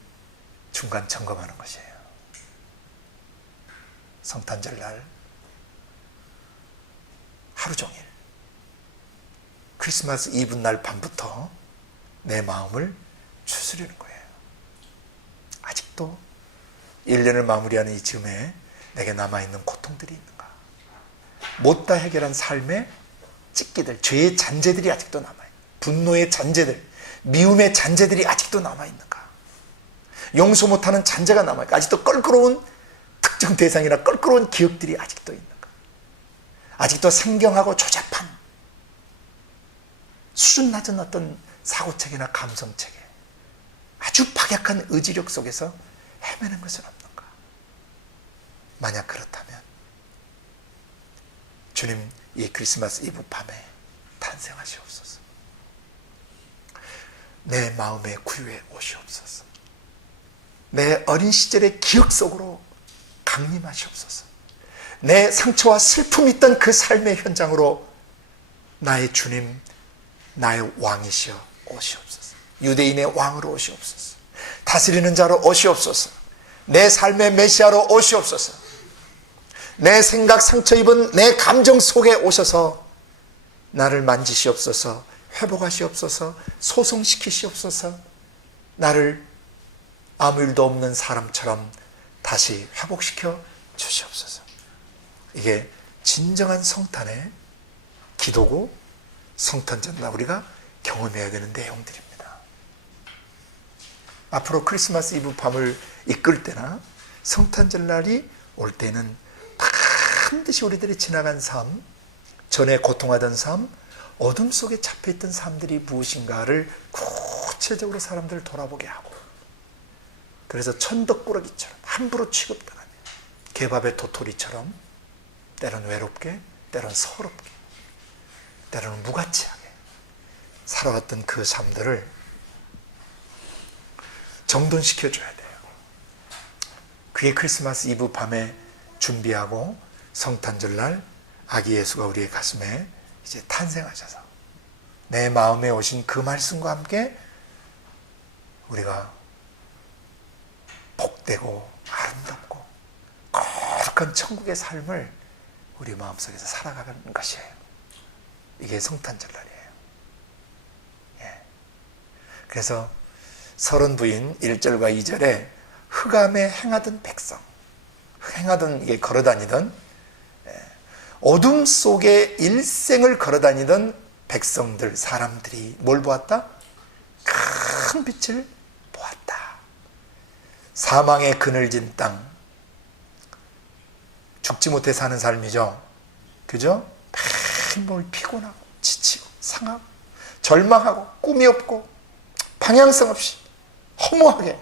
중간 점검하는 것이에요. 성탄절 날 하루 종일 크리스마스 이브 날 밤부터 내 마음을 추스르는 거예요. 아직도 1년을 마무리하는 이 즈음에 내게 남아있는 고통들이 있는가? 못다 해결한 삶의 찢기들, 죄의 잔재들이 아직도 남아있는, 분노의 잔재들, 미움의 잔재들이 아직도 남아있는가? 용서 못하는 잔재가 남아있는가? 아직도 껄끄러운 특정 대상이나 껄끄러운 기억들이 아직도 있는가? 아직도 생경하고 조잡한 수준 낮은 어떤 사고체계나 감성체계, 아주 박약한 의지력 속에서 헤매는 것은 없는가? 만약 그렇다면 주님 이 크리스마스 이브 밤에 탄생하시옵소서. 내 마음의 구유에 오시옵소서. 내 어린 시절의 기억 속으로 강림하시옵소서. 내 상처와 슬픔이 있던 그 삶의 현장으로 나의 주님, 나의 왕이시여 오시옵소서. 유대인의 왕으로 오시옵소서. 다스리는 자로 오시옵소서. 내 삶의 메시아로 오시옵소서. 내 생각 상처 입은 내 감정 속에 오셔서 나를 만지시옵소서. 회복하시옵소서. 소송시키시옵소서. 나를 아무 일도 없는 사람처럼 다시 회복시켜 주시옵소서. 이게 진정한 성탄의 기도고 성탄절날 우리가 경험해야 되는 내용들입니다. 앞으로 크리스마스 이브 밤을 이끌 때나 성탄절날이 올 때는 반드시 우리들이 지나간 삶, 전에 고통하던 삶, 어둠 속에 잡혀있던 삶들이 무엇인가를 구체적으로 사람들을 돌아보게 하고, 그래서 천덕꾸러기처럼 함부로 취급당하며 개밥의 도토리처럼 때론 외롭게, 때론 서럽게, 때로는 무가치하게 살아왔던 그 삶들을 정돈시켜줘야 돼요. 그게 크리스마스 이브 밤에 준비하고 성탄절날 아기 예수가 우리의 가슴에 이제 탄생하셔서 내 마음에 오신 그 말씀과 함께 우리가 복되고 아름답고 거룩한 천국의 삶을 우리 마음속에서 살아가는 것이에요. 이게 성탄절날이에요. 예. 그래서 서른 부인 1절과 2절에 흑암에 행하던 백성, 행하던, 이게 걸어다니던, 어둠 속에 일생을 걸어다니던 백성들, 사람들이 뭘 보았다? 큰 빛을 보았다. 사망의 그늘진 땅, 죽지 못해 사는 삶이죠. 그죠? 매일 피곤하고 지치고 상하고 절망하고 꿈이 없고 방향성 없이 허무하게,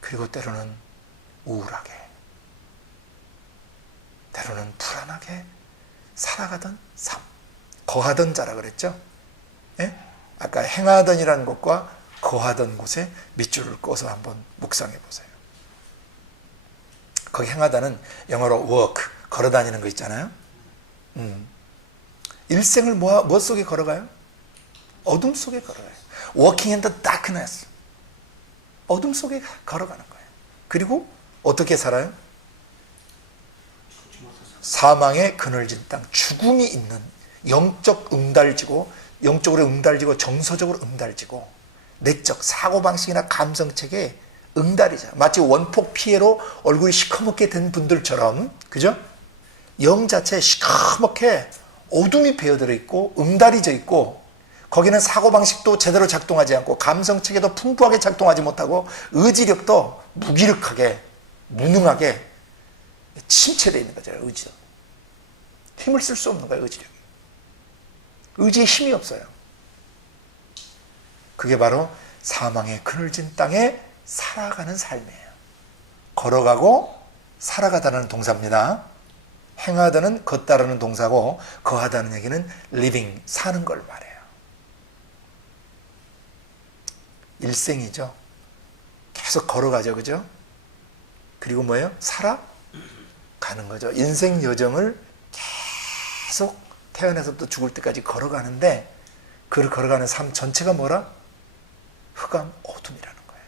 그리고 때로는 우울하게, 때로는 불안하게 살아가던 삶, 거하던 자라 그랬죠. 예? 아까 행하던이라는 것과 거하던 곳에 밑줄을 꺼서 한번 묵상해 보세요. 거기 행하다는 영어로 walk, 걸어다니는 거 있잖아요. 일생을 무엇 속에 걸어가요? 어둠 속에 걸어가요. Walking in the darkness. 어둠 속에 걸어가는 거예요. 그리고 어떻게 살아요? 사망의 그늘진 땅, 죽음이 있는, 영적 응달지고, 영적으로 응달지고 정서적으로 응달지고 내적 사고방식이나 감성체계에 응달이죠. 마치 원폭 피해로 얼굴이 시커멓게 된 분들처럼, 그죠? 영 자체에 시커멓게 어둠이 배어들어 있고 응달이져 있고, 거기는 사고방식도 제대로 작동하지 않고 감성체계도 풍부하게 작동하지 못하고 의지력도 무기력하게 무능하게 침체되어 있는 거죠. 의지도 힘을 쓸 수 없는 거예요. 의지력이, 의지에 힘이 없어요. 그게 바로 사망의 그늘진 땅에 살아가는 삶이에요. 걸어가고 살아가다는 동사입니다. 행하다는 걷다라는 동사고, 거하다는 얘기는 living, 사는 걸 말해요. 일생이죠. 계속 걸어가죠, 그죠? 그리고 뭐예요? 살아가는 거죠. 인생 여정을 계속 태어나서부터 죽을 때까지 걸어가는데, 그 걸어가는 삶 전체가 뭐라? 흑암, 어둠이라는 거예요.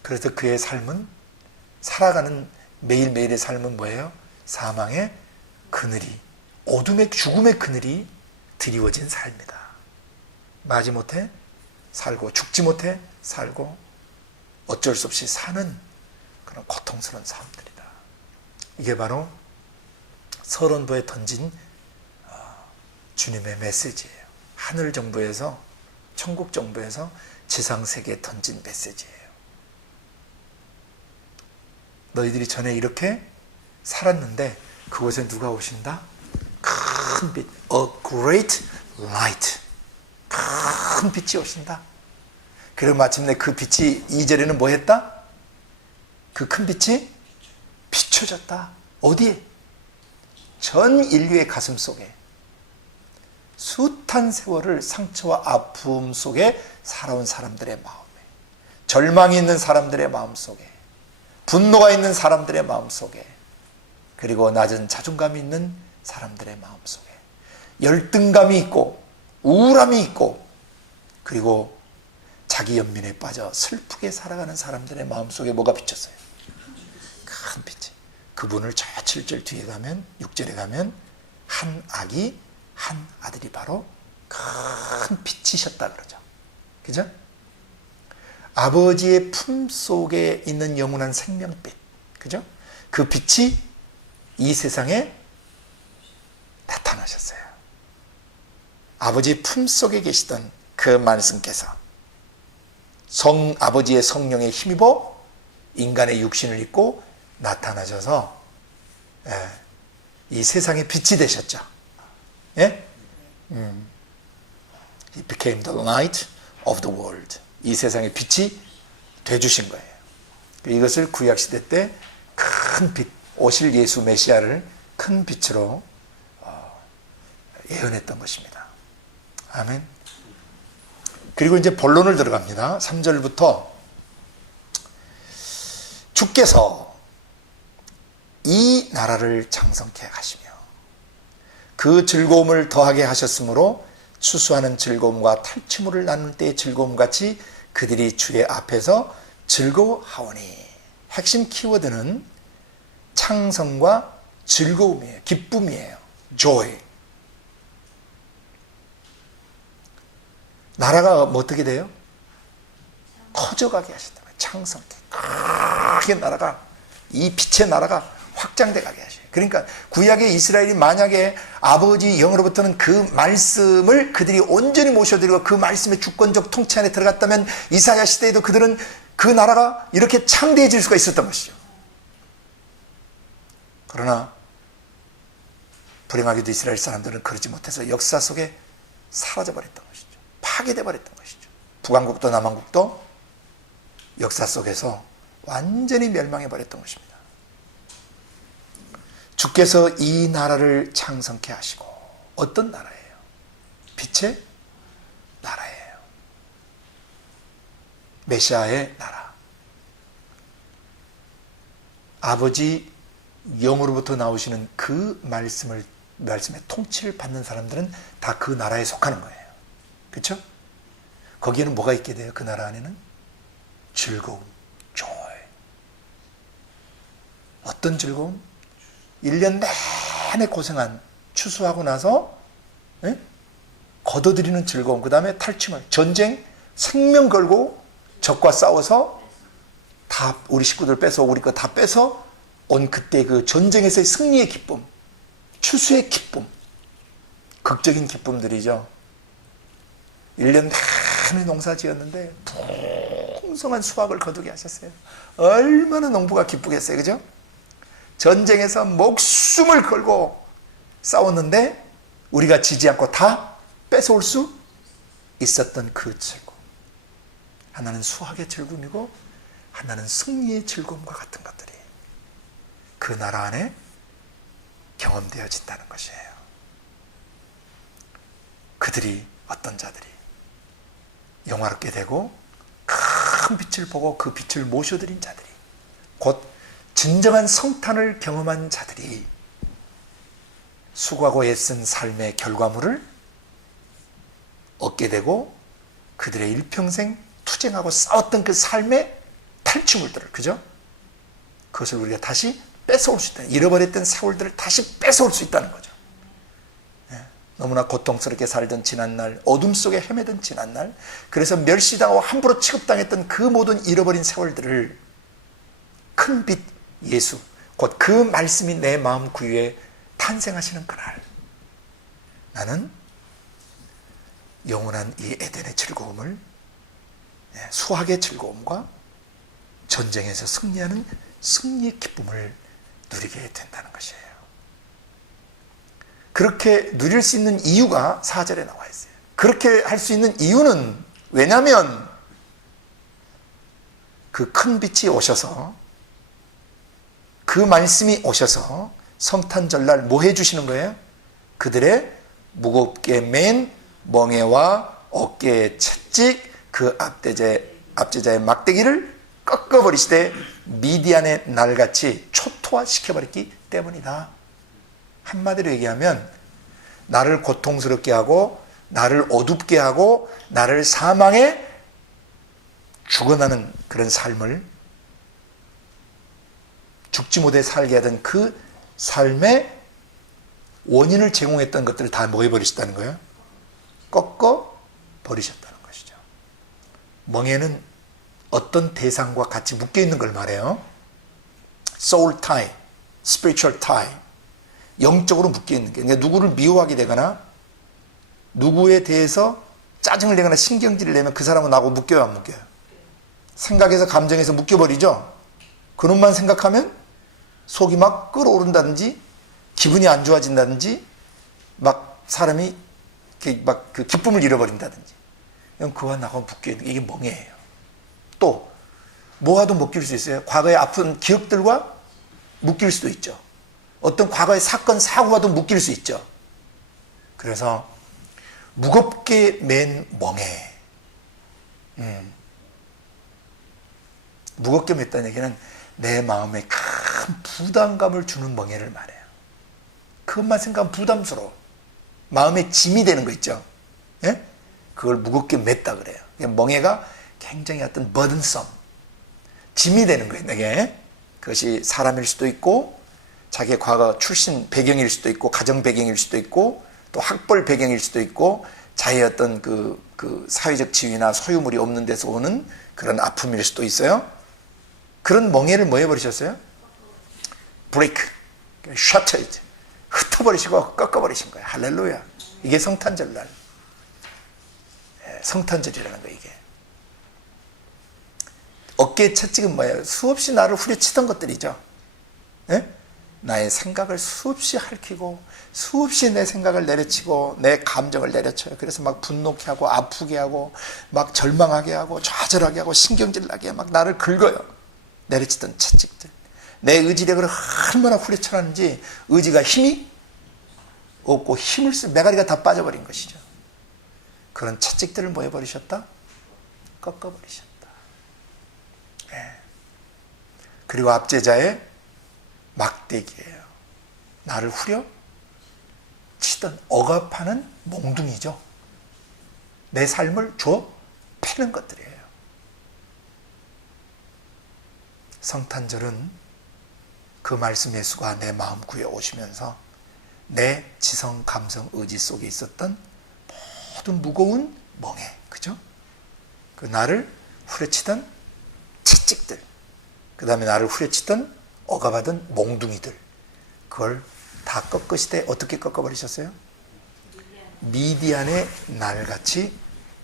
그래서 그의 삶은, 살아가는 매일매일의 삶은 뭐예요? 사망의 그늘이, 어둠의 죽음의 그늘이 드리워진 삶이다. 마지못해 살고, 죽지 못해 살고, 어쩔 수 없이 사는 그런 고통스러운 삶들이다. 이게 바로 서론부에 던진 주님의 메시지예요. 하늘 정부에서, 천국 정부에서 지상세계에 던진 메시지예요. 너희들이 전에 이렇게 살았는데 그곳에 누가 오신다? 큰 빛, a great light, 큰 빛이 오신다. 그리고 마침내 그 빛이 2절에는 뭐 했다? 그 큰 빛이 비춰졌다. 어디에? 전 인류의 가슴 속에, 숱한 세월을 상처와 아픔 속에 살아온 사람들의 마음에, 절망이 있는 사람들의 마음 속에, 분노가 있는 사람들의 마음 속에, 그리고 낮은 자존감이 있는 사람들의 마음 속에, 열등감이 있고 우울함이 있고, 그리고 자기 연민에 빠져 슬프게 살아가는 사람들의 마음 속에 뭐가 비쳤어요? 큰 빛이. 그분을 저 7절 뒤에 가면, 6절에 가면 한 아기 한 아들이 바로 큰 빛이셨다 그러죠. 그죠? 아버지의 품 속에 있는 영원한 생명빛, 그죠? 그 빛이 이 세상에 나타나셨어요. 아버지 품 속에 계시던 그 말씀께서 아버지의 성령에 힘입어 인간의 육신을 입고 나타나셔서 이 세상의 빛이 되셨죠. 예? He became the light of the world. 이 세상의 빛이 되주신 거예요. 이것을 구약시대 때 큰 빛, 오실 예수 메시아를 큰 빛으로 예언했던 것입니다. 아멘. 그리고 이제 본론을 들어갑니다. 3절부터 주께서 이 나라를 창성케 하시며 그 즐거움을 더하게 하셨으므로 추수하는 즐거움과 탈취물을 나눌 때의 즐거움같이 그들이 주의 앞에서 즐거워하오니. 핵심 키워드는 창성과 즐거움이에요. 기쁨이에요. joy. 나라가 뭐 어떻게 돼요? 커져가게 하신다. 창성케. 크게 나라가, 이 빛의 나라가 확장돼 가게 하셔요. 그러니까 구약의 이스라엘이 만약에 아버지 영으로부터는 그 말씀을 그들이 온전히 모셔드리고 그 말씀의 주권적 통치 안에 들어갔다면 이사야 시대에도 그들은 그 나라가 이렇게 창대해질 수가 있었던 것이죠. 그러나 불행하게도 이스라엘 사람들은 그러지 못해서 역사 속에 사라져버렸던 것이죠. 파괴돼 버렸던 것이죠. 북왕국도 남왕국도 역사 속에서 완전히 멸망해 버렸던 것입니다. 주께서 이 나라를 창성케 하시고. 어떤 나라예요? 빛의 나라예요. 메시아의 나라. 아버지 영으로부터 나오시는 그 말씀의 통치를 받는 사람들은 다 그 나라에 속하는 거예요. 그렇죠? 거기에는 뭐가 있게 돼요? 그 나라 안에는 즐거움, joy. 어떤 즐거움? 1년 내내 고생한, 추수하고 나서 거둬들이는 즐거움, 그 다음에 탈취물, 전쟁, 생명 걸고 적과 싸워서 다 우리 식구들 빼서, 우리 거 다 빼서 온 그때 그 전쟁에서의 승리의 기쁨, 추수의 기쁨, 극적인 기쁨들이죠. 1년 내내 농사 지었는데 풍성한 수확을 거두게 하셨어요. 얼마나 농부가 기쁘겠어요. 그죠? 전쟁에서 목숨을 걸고 싸웠는데 우리가 지지 않고 다 뺏어올 수 있었던 그 즐거움. 하나는 수학의 즐거움이고 하나는 승리의 즐거움과 같은 것들이 그 나라 안에 경험되어진다는 것이에요. 그들이 어떤 자들이 영화롭게 되고 큰 빛을 보고 그 빛을 모셔드린 자들이 곧 진정한 성탄을 경험한 자들이 수고하고 애쓴 삶의 결과물을 얻게 되고 그들의 일평생 투쟁하고 싸웠던 그 삶의 탈취물들을, 그죠? 그것을 우리가 다시 뺏어올 수 있다. 잃어버렸던 세월들을 다시 뺏어올 수 있다는 거죠. 너무나 고통스럽게 살던 지난날, 어둠 속에 헤매던 지난날, 그래서 멸시당하고 함부로 취급당했던 그 모든 잃어버린 세월들을 큰 빛 예수, 곧 그 말씀이 내 마음 구유에 탄생하시는 그날, 나는 영원한 이 에덴의 즐거움을, 수학의 즐거움과 전쟁에서 승리하는 승리의 기쁨을 누리게 된다는 것이에요. 그렇게 누릴 수 있는 이유가 4절에 나와 있어요. 그렇게 할 수 있는 이유는 왜냐하면 그 큰 빛이 오셔서, 그 말씀이 오셔서 성탄절날 뭐 해주시는 거예요? 그들의 무겁게 맨 멍에와 어깨의 채찍, 그 압제자의 막대기를 꺾어버리시되 미디안의 날같이 초토화시켜버렸기 때문이다. 한마디로 얘기하면 나를 고통스럽게 하고 나를 어둡게 하고 나를 사망에 죽어나는 그런 삶을 죽지 못해 살게 하던 그 삶의 원인을 제공했던 것들을 다 뭐 해버리셨다는 거예요? 꺾어버리셨다는 것이죠. 멍에는 어떤 대상과 같이 묶여있는 걸 말해요. soul tie, spiritual tie. 영적으로 묶여있는 게, 그러니까 누구를 미워하게 되거나 누구에 대해서 짜증을 내거나 신경질을 내면 그 사람은 나하고 묶여요, 안 묶여요? 생각에서 감정에서 묶여버리죠. 그놈만 생각하면 속이 막 끓어오른다든지 기분이 안 좋아진다든지 막 사람이 막 그 기쁨을 잃어버린다든지, 그와 나하고 묶여있는 게 이게 멍해예요. 또 뭐와도 묶일 수 있어요. 과거의 아픈 기억들과 묶일 수도 있죠. 어떤 과거의 사건, 사고와도 묶일 수 있죠. 그래서 무겁게 맨 멍에, 무겁게 맸다는 얘기는 내 마음에 큰 부담감을 주는 멍에를 말해요. 그것만 생각하면 부담스러워. 마음에 짐이 되는 거 있죠. 예? 그걸 무겁게 맸다 그래요. 멍에가 굉장히 어떤 burdensome, 짐이 되는 거예요, 내게. 그것이 사람일 수도 있고 자기의 과거 출신 배경일 수도 있고 가정 배경일 수도 있고 또 학벌 배경일 수도 있고 자기의 어떤 그 사회적 지위나 소유물이 없는 데서 오는 그런 아픔일 수도 있어요. 그런 멍에를 뭐 해버리셨어요? break, shattered, 흩어버리시고 꺾어버리신 거예요. 할렐루야. 이게 성탄절날, 성탄절이라는 거예요. 이게 어깨의 채찍은 뭐예요? 수없이 나를 후려치던 것들이죠. 예? 나의 생각을 수없이 핥히고 수없이 내 생각을 내려치고 내 감정을 내려쳐요. 그래서 막 분노케 하고 아프게 하고 막 절망하게 하고 좌절하게 하고 신경질 나게 막 나를 긁어요. 내려치던 채찍들. 내 의지력을 얼마나 후려쳐놨는지 의지가 힘이 없고 힘을 쓰 메가리가 다 빠져버린 것이죠. 그런 채찍들을 뭐 해버리셨다? 꺾어버리셨다. 네. 그리고 압제자의 막대기예요. 나를 후려 치던 억압하는 몽둥이죠. 내 삶을 줘 패는 것들이에요. 성탄절은 그 말씀 예수가 내 마음 구에 오시면서 내 지성, 감성, 의지 속에 있었던 모든 무거운 멍에, 그죠? 그 나를 후려치던 채찍들, 그 다음에 나를 후려치던 억압하던 몽둥이들, 그걸 다 꺾으시되 어떻게 꺾어버리셨어요? 미디안의 날같이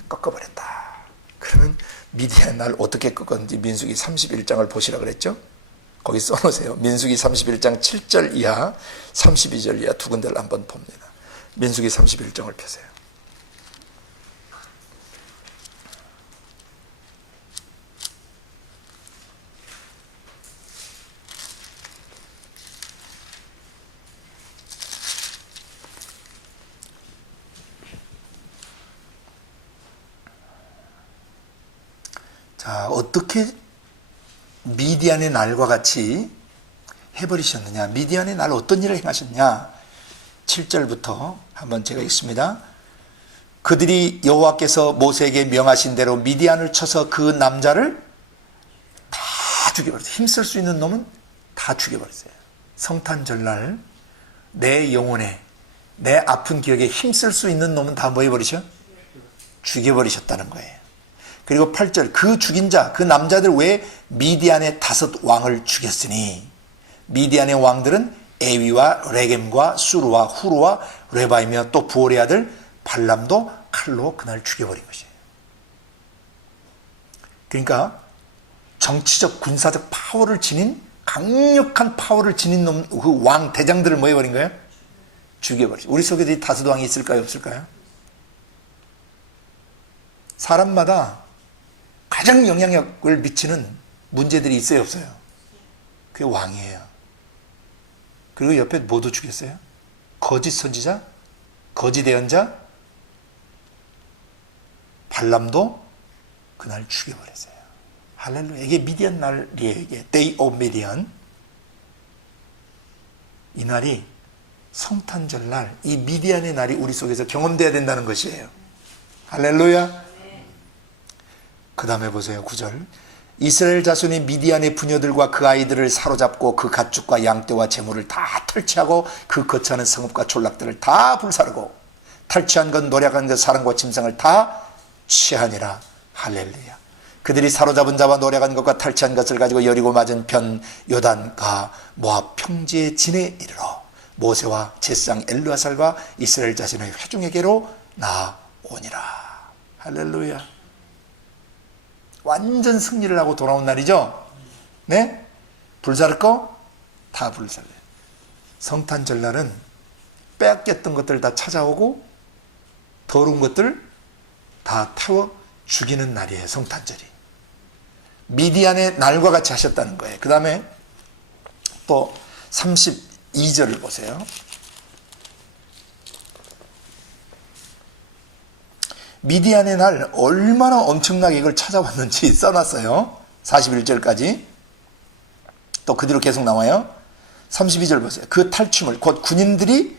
꺾어버렸다. 그러면 미디안의 날 어떻게 꺾었는지 민수기 31장을 보시라 그랬죠? 거기 써놓으세요. 민수기 31장 7절 이하 32절 이하 두 군데를 한번 봅니다. 민수기 31장을 펴세요. 자, 어떻게 미디안의 날과 같이 해버리셨느냐? 미디안의 날 어떤 일을 행하셨냐? 7절부터 한번 제가 읽습니다. 그들이 여호와께서 모세에게 명하신 대로 미디안을 쳐서 그 남자를 다 죽여버렸어요. 힘쓸 수 있는 놈은 다 죽여버렸어요. 성탄절날 내 영혼에, 내 아픈 기억에 힘쓸 수 있는 놈은 다 뭐 해버리셔? 죽여버리셨다는 거예요. 그리고 8절, 그 죽인 자, 그 남자들 외에 미디안의 5 왕을 죽였으니, 미디안의 왕들은 에위와 레겜과 수르와 후르와 레바이며 또 부올의 아들 발람도 칼로 그날 죽여버린 것이에요. 그러니까 정치적 군사적 파워를 지닌, 강력한 파워를 지닌 놈, 그 왕 대장들을 뭐 해버린 거예요? 죽여버리죠. 우리 속에도 이 5 왕이 있을까요, 없을까요? 사람마다 가장 영향력을 미치는 문제들이 있어요, 없어요? 그게 왕이에요. 그리고 옆에 모두 죽였어요. 거짓 선지자, 거짓 예언자, 발람도 그날 죽여버렸어요. 할렐루야. 이게 미디안 날이에요. 이게 Day of Midian. 이 날이 성탄절 날, 이 미디안의 날이 우리 속에서 경험돼야 된다는 것이에요. 할렐루야. 그 다음에 보세요. 9절. 이스라엘 자손이 미디안의 부녀들과 그 아이들을 사로잡고 그 가축과 양떼와 재물을 다 탈취하고 그 거처하는 성읍과 촌락들을 다 불사르고 탈취한 것, 노략한 것, 사람과 짐승을 다 취하니라. 할렐루야. 그들이 사로잡은 자와 노략한 것과 탈취한 것을 가지고 여리고 맞은 편 요단과 모압 평지의 진에 이르러 모세와 제사장 엘르아살과 이스라엘 자손의 회중에게로 나오니라. 할렐루야. 완전 승리를 하고 돌아온 날이죠. 네? 불사를 거? 다 불살려요. 성탄절날은 빼앗겼던 것들 다 찾아오고 더러운 것들 다 태워 죽이는 날이에요. 성탄절이. 미디안의 날과 같이 하셨다는 거예요. 그 다음에 또 32절을 보세요. 미디안의 날 얼마나 엄청나게 이걸 찾아왔는지 써놨어요. 41절까지. 또 그 뒤로 계속 나와요. 32절 보세요. 그 탈취물, 곧 군인들이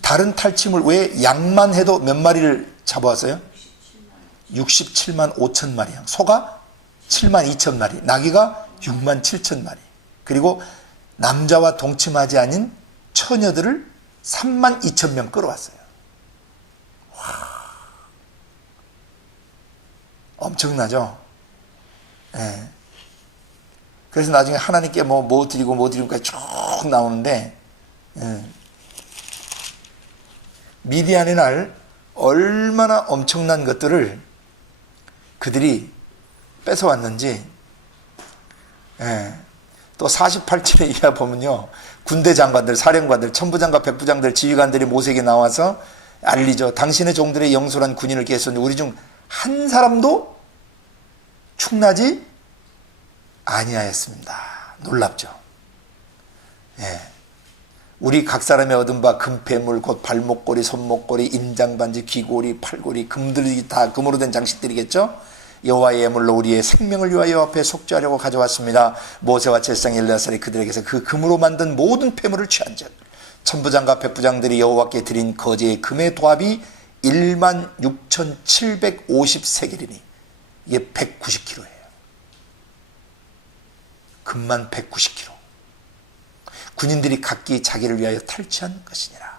다른 탈취물 외에 양만 해도 몇 마리를 잡아왔어요? 67만 5천 마리. 소가 7만 2천 마리. 나귀가 6만 7천 마리. 그리고 남자와 동침하지 않은 처녀들을 3만 2천 명 끌어왔어요. 와. 엄청나죠? 예. 그래서 나중에 하나님께 뭐 드리고까지 쭉 나오는데, 예. 미디안의 날 얼마나 엄청난 것들을 그들이 뺏어왔는지, 예. 또 48절에 이하 보면요. 군대 장관들, 사령관들, 천부장과 백부장들, 지휘관들이 모세에게 나와서 알리죠. 당신의 종들의 영술한 군인을 계수했는데 우리 중 한 사람도 충나지 아니하였습니다. 놀랍죠. 예. 우리 각 사람이 얻은 바 금폐물, 곧 발목걸이, 손목걸이, 인장반지, 귀고리, 팔고리, 금들이 다 금으로 된 장식들이겠죠. 여호와의 예물로 우리의 생명을 위하여 앞에 속죄하려고 가져왔습니다. 모세와 제사장 엘르아살이 그들에게서 그 금으로 만든 모든 폐물을 취한즉 천부장과 백부장들이 여호와께 드린 거제의 금의 도합이 16,750세겔이니 이게 190kg예요. 금만 190kg. 군인들이 각기 자기를 위하여 탈취한 것이니라.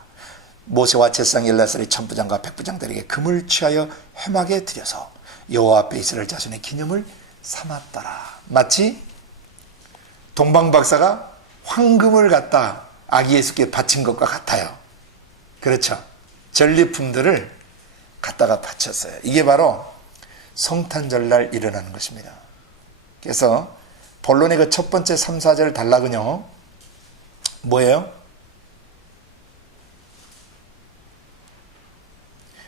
모세와 제사장 엘르아살이 천부장과 백부장들에게 금을 취하여 회막에 들여서 여호와 앞에 이스라엘 자손의 기념을 삼았더라. 마치 동방박사가 황금을 갖다 아기 예수께 바친 것과 같아요. 그렇죠. 전리품들을 갖다가 바쳤어요. 이게 바로 성탄절날 일어나는 것입니다. 그래서 본론의 그 첫 번째 3, 4절 단락은요. 뭐예요?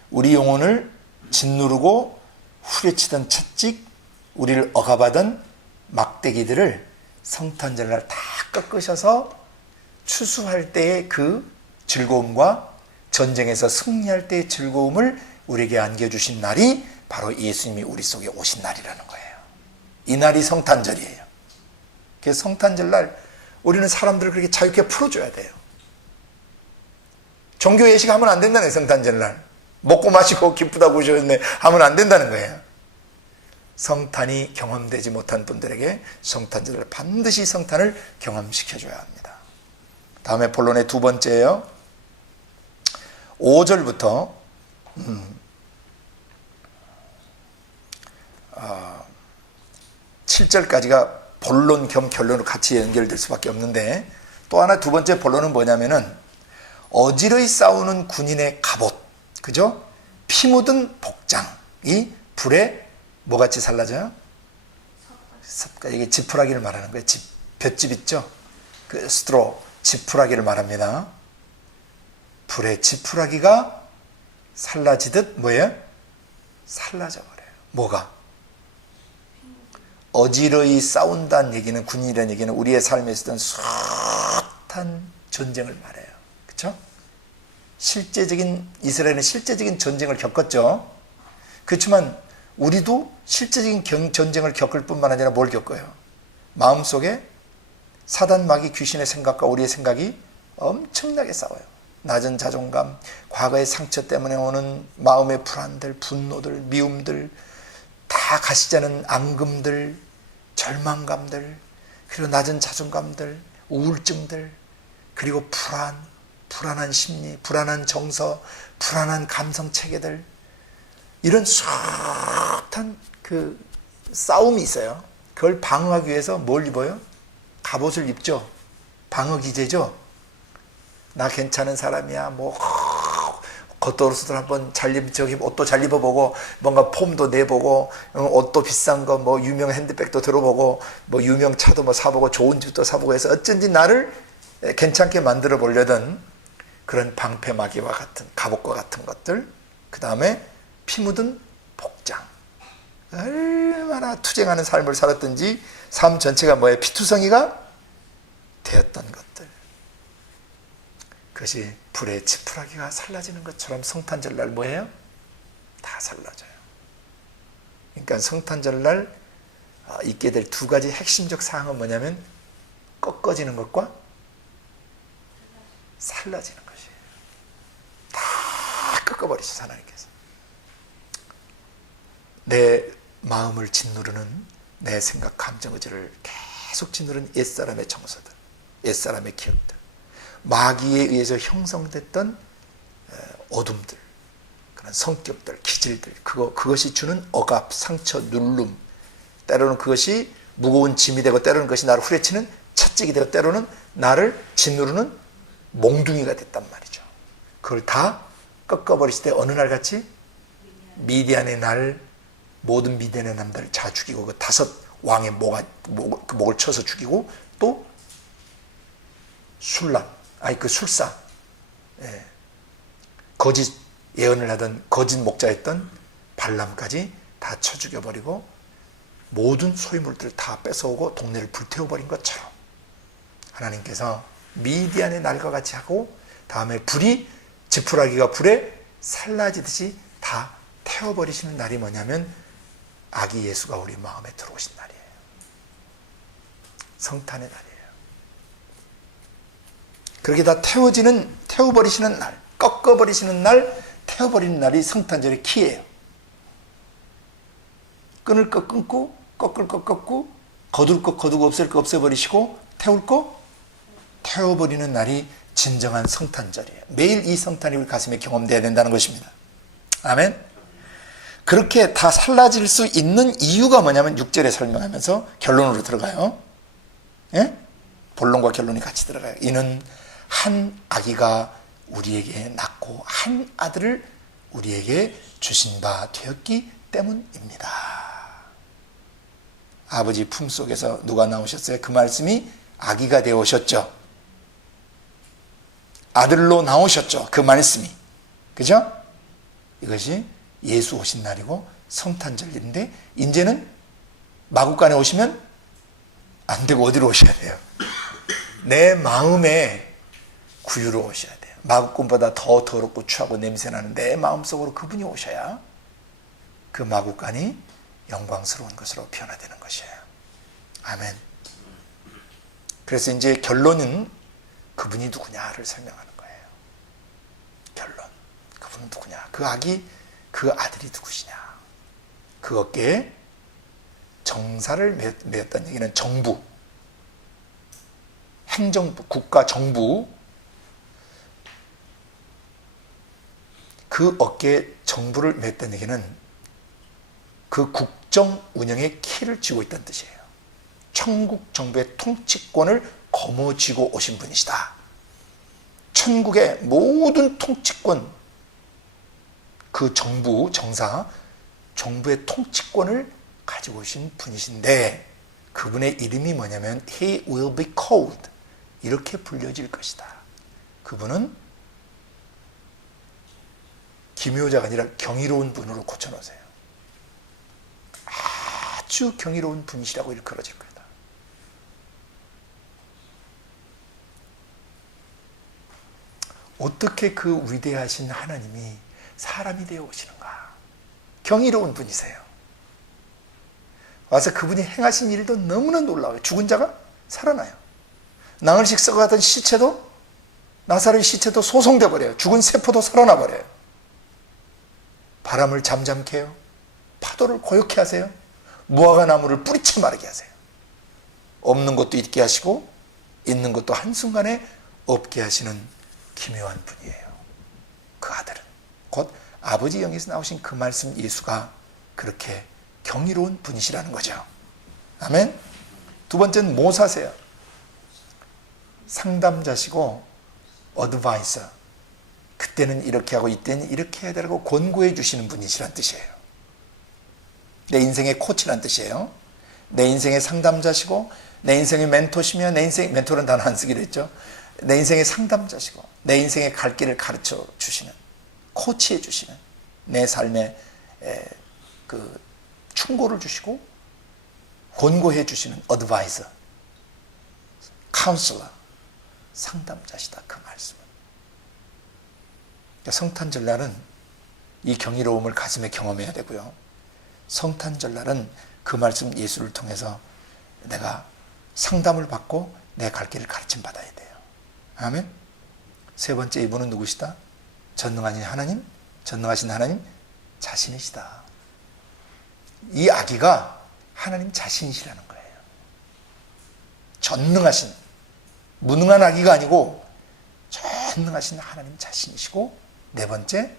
우리 영혼을 짓누르고 후려치던 채찍, 우리를 억압하던 막대기들을 성탄절날 다 꺾으셔서 추수할 때의 그 즐거움과 전쟁에서 승리할 때의 즐거움을 우리에게 안겨주신 날이 바로 예수님이 우리 속에 오신 날이라는 거예요. 이날이 성탄절이에요. 그래서 성탄절날 우리는 사람들을 그렇게 자유롭게 풀어줘야 돼요. 종교 예식하면 안 된다는 거예요. 성탄절날 먹고 마시고 기쁘다고 오셨네 하면 안 된다는 거예요. 성탄이 경험되지 못한 분들에게 성탄절을 반드시 성탄을 경험시켜줘야 합니다. 다음에 본론의 두 번째예요. 5절부터 7절까지가 본론 겸 결론으로 같이 연결될 수밖에 없는데, 또 하나 두 번째 본론은 뭐냐면은 어지러이 싸우는 군인의 갑옷, 그죠? 피 묻은 복장이 불에 뭐같이 살라져요? 이게 지푸라기를 말하는 거예요. 볏짚 있죠? 그 스트로, 지푸라기를 말합니다. 불에 지푸라기가 살라지듯 뭐예요? 살라져 버려요. 뭐가? 어지러이 싸운다는 얘기는, 군인이라는 얘기는 우리의 삶에 있었던 숱한 전쟁을 말해요. 그렇죠? 실제적인, 이스라엘은 실제적인 전쟁을 겪었죠. 그렇지만 우리도 실제적인 전쟁을 겪을 뿐만 아니라 뭘 겪어요? 마음속에 사단 마귀 귀신의 생각과 우리의 생각이 엄청나게 싸워요. 낮은 자존감, 과거의 상처 때문에 오는 마음의 불안들, 분노들, 미움들, 다 가시지 않은 앙금들, 절망감들, 그리고 낮은 자존감들, 우울증들, 그리고 불안한 심리, 불안한 정서, 불안한 감성 체계들, 이런 숱한 그 싸움이 있어요. 그걸 방어하기 위해서 뭘 입어요? 갑옷을 입죠. 방어 기제죠. 나 괜찮은 사람이야. 뭐 겉도로서들 한번 옷도 잘 입어보고, 뭔가 폼도 내보고, 옷도 비싼 거, 뭐 유명 핸드백도 들어보고, 뭐 유명 차도 뭐 사보고, 좋은 집도 사보고 해서 어쩐지 나를 괜찮게 만들어 보려던 그런 방패막이와 같은 갑옷과 같은 것들. 그 다음에 피 묻은 복장. 얼마나 투쟁하는 삶을 살았든지 삶 전체가 뭐예요? 피투성이가 되었던 것들. 그것이 불의 지푸라기가 살라지는 것처럼 성탄절날 뭐예요? 다 살라져요. 그러니까 성탄절날 있게 될 두 가지 핵심적 사항은 뭐냐면 꺾어지는 것과 살라지는 것이에요. 다 꺾어버리시죠, 하나님께서. 내 마음을 짓누르는, 내 생각, 감정, 의지를 계속 짓누르는 옛사람의 정서들, 옛사람의 기억들, 마귀에 의해서 형성됐던 어둠들, 그런 성격들, 기질들, 그것이 주는 억압, 상처, 눌름, 때로는 그것이 무거운 짐이 되고, 때로는 그것이 나를 후려치는 채찍이 되고, 때로는 나를 짓누르는 몽둥이가 됐단 말이죠. 그걸 다 꺾어버리실 때 어느 날 같이 미디안의 날, 모든 미디안의 남자를 다 죽이고, 그 5 왕의 목을 쳐서 죽이고, 또 술사, 거짓 예언을 하던 거짓 목자였던 발람까지 다 쳐 죽여버리고, 모든 소유물들을 다 뺏어오고 동네를 불태워버린 것처럼 하나님께서 미디안의 날과 같이 하고, 다음에 지푸라기가 불에 살라지듯이 다 태워버리시는 날이 뭐냐면 아기 예수가 우리 마음에 들어오신 날이에요. 성탄의 날이에요. 그렇게 다 태워버리시는 날, 꺾어버리시는 날, 태워버리는 날이 성탄절의 키예요. 끊을 거 끊고, 꺾을 거 꺾고, 거둘 거 거두고, 없앨 거 없애버리시고, 태울 거 태워버리는 날이 진정한 성탄절이에요. 매일 이 성탄이 우리 가슴에 경험돼야 된다는 것입니다. 아멘. 그렇게 다 살라질 수 있는 이유가 뭐냐면 6절에 설명하면서 결론으로 들어가요. 예? 본론과 결론이 같이 들어가요. 이는 한 아기가 우리에게 낳고 한 아들을 우리에게 주신 바 되었기 때문입니다. 아버지 품속에서 누가 나오셨어요? 그 말씀이 아기가 되어 오셨죠. 아들로 나오셨죠. 그 말씀이. 그죠? 이것이 예수 오신 날이고 성탄절인데, 이제는 마구간에 오시면 안 되고 어디로 오셔야 돼요? 내 마음에 구유로 오셔야 돼요. 마구간보다 더 더럽고 추하고 냄새나는 내 마음속으로 그분이 오셔야 그 마구간이 영광스러운 것으로 변화되는 것이에요. 아멘. 그래서 이제 결론은 그분이 누구냐를 설명하는 거예요. 결론. 그분은 누구냐. 그 아기, 그 아들이 누구시냐. 그 어깨에 정사를 메었다는 얘기는 정부, 행정부, 국가 정부, 그 어깨에 정부를 메었다는 얘기는 그 국정 운영의 키를 쥐고 있다는 뜻이에요. 천국 정부의 통치권을 거머쥐고 오신 분이시다. 천국의 모든 통치권, 그 정부, 정사, 정부의 통치권을 가지고 오신 분이신데 그분의 이름이 뭐냐면 He will be called, 이렇게 불려질 것이다. 그분은 기묘자가 아니라 경이로운 분으로 고쳐놓으세요. 아주 경이로운 분이시라고 일컬어질 거다. 어떻게 그 위대하신 하나님이 사람이 되어 오시는가? 경이로운 분이세요. 와서 그분이 행하신 일도 너무나 놀라워요. 죽은 자가 살아나요. 나흘씩 썩어가던 시체도, 나사로의 시체도 소송돼 버려요. 죽은 세포도 살아나 버려요. 바람을 잠잠케 해요. 파도를 고요케 하세요. 무화과 나무를 뿌리채 마르게 하세요. 없는 것도 있게 하시고 있는 것도 한순간에 없게 하시는 기묘한 분이에요. 그 아들은 곧 아버지 영에서 나오신 그 말씀 예수가 그렇게 경이로운 분이시라는 거죠. 아멘. 두 번째는 모사세요. 상담자시고 어드바이서. 그때는 이렇게 하고 이때는 이렇게 해야 되라고 권고해 주시는 분이시란 뜻이에요. 내 인생의 코치란 뜻이에요. 내 인생의 상담자시고 내 인생의 멘토시며, 내 인생, 멘토는 단어 안 쓰기로 했죠. 내 인생의 상담자시고 내 인생의 갈 길을 가르쳐 주시는, 코치해 주시는, 내 삶에 그 충고를 주시고 권고해 주시는 어드바이저, 카운슬러, 상담자시다. 그 말씀은. 성탄절날은 이 경이로움을 가슴에 경험해야 되고요. 성탄절날은 그 말씀 예수를 통해서 내가 상담을 받고 내 갈 길을 가르침 받아야 돼요. 아멘. 세 번째, 이분은 누구시다? 전능하신 하나님, 전능하신 하나님 자신이시다. 이 아기가 하나님 자신이시라는 거예요. 전능하신, 무능한 아기가 아니고 전능하신 하나님 자신이시고, 네 번째,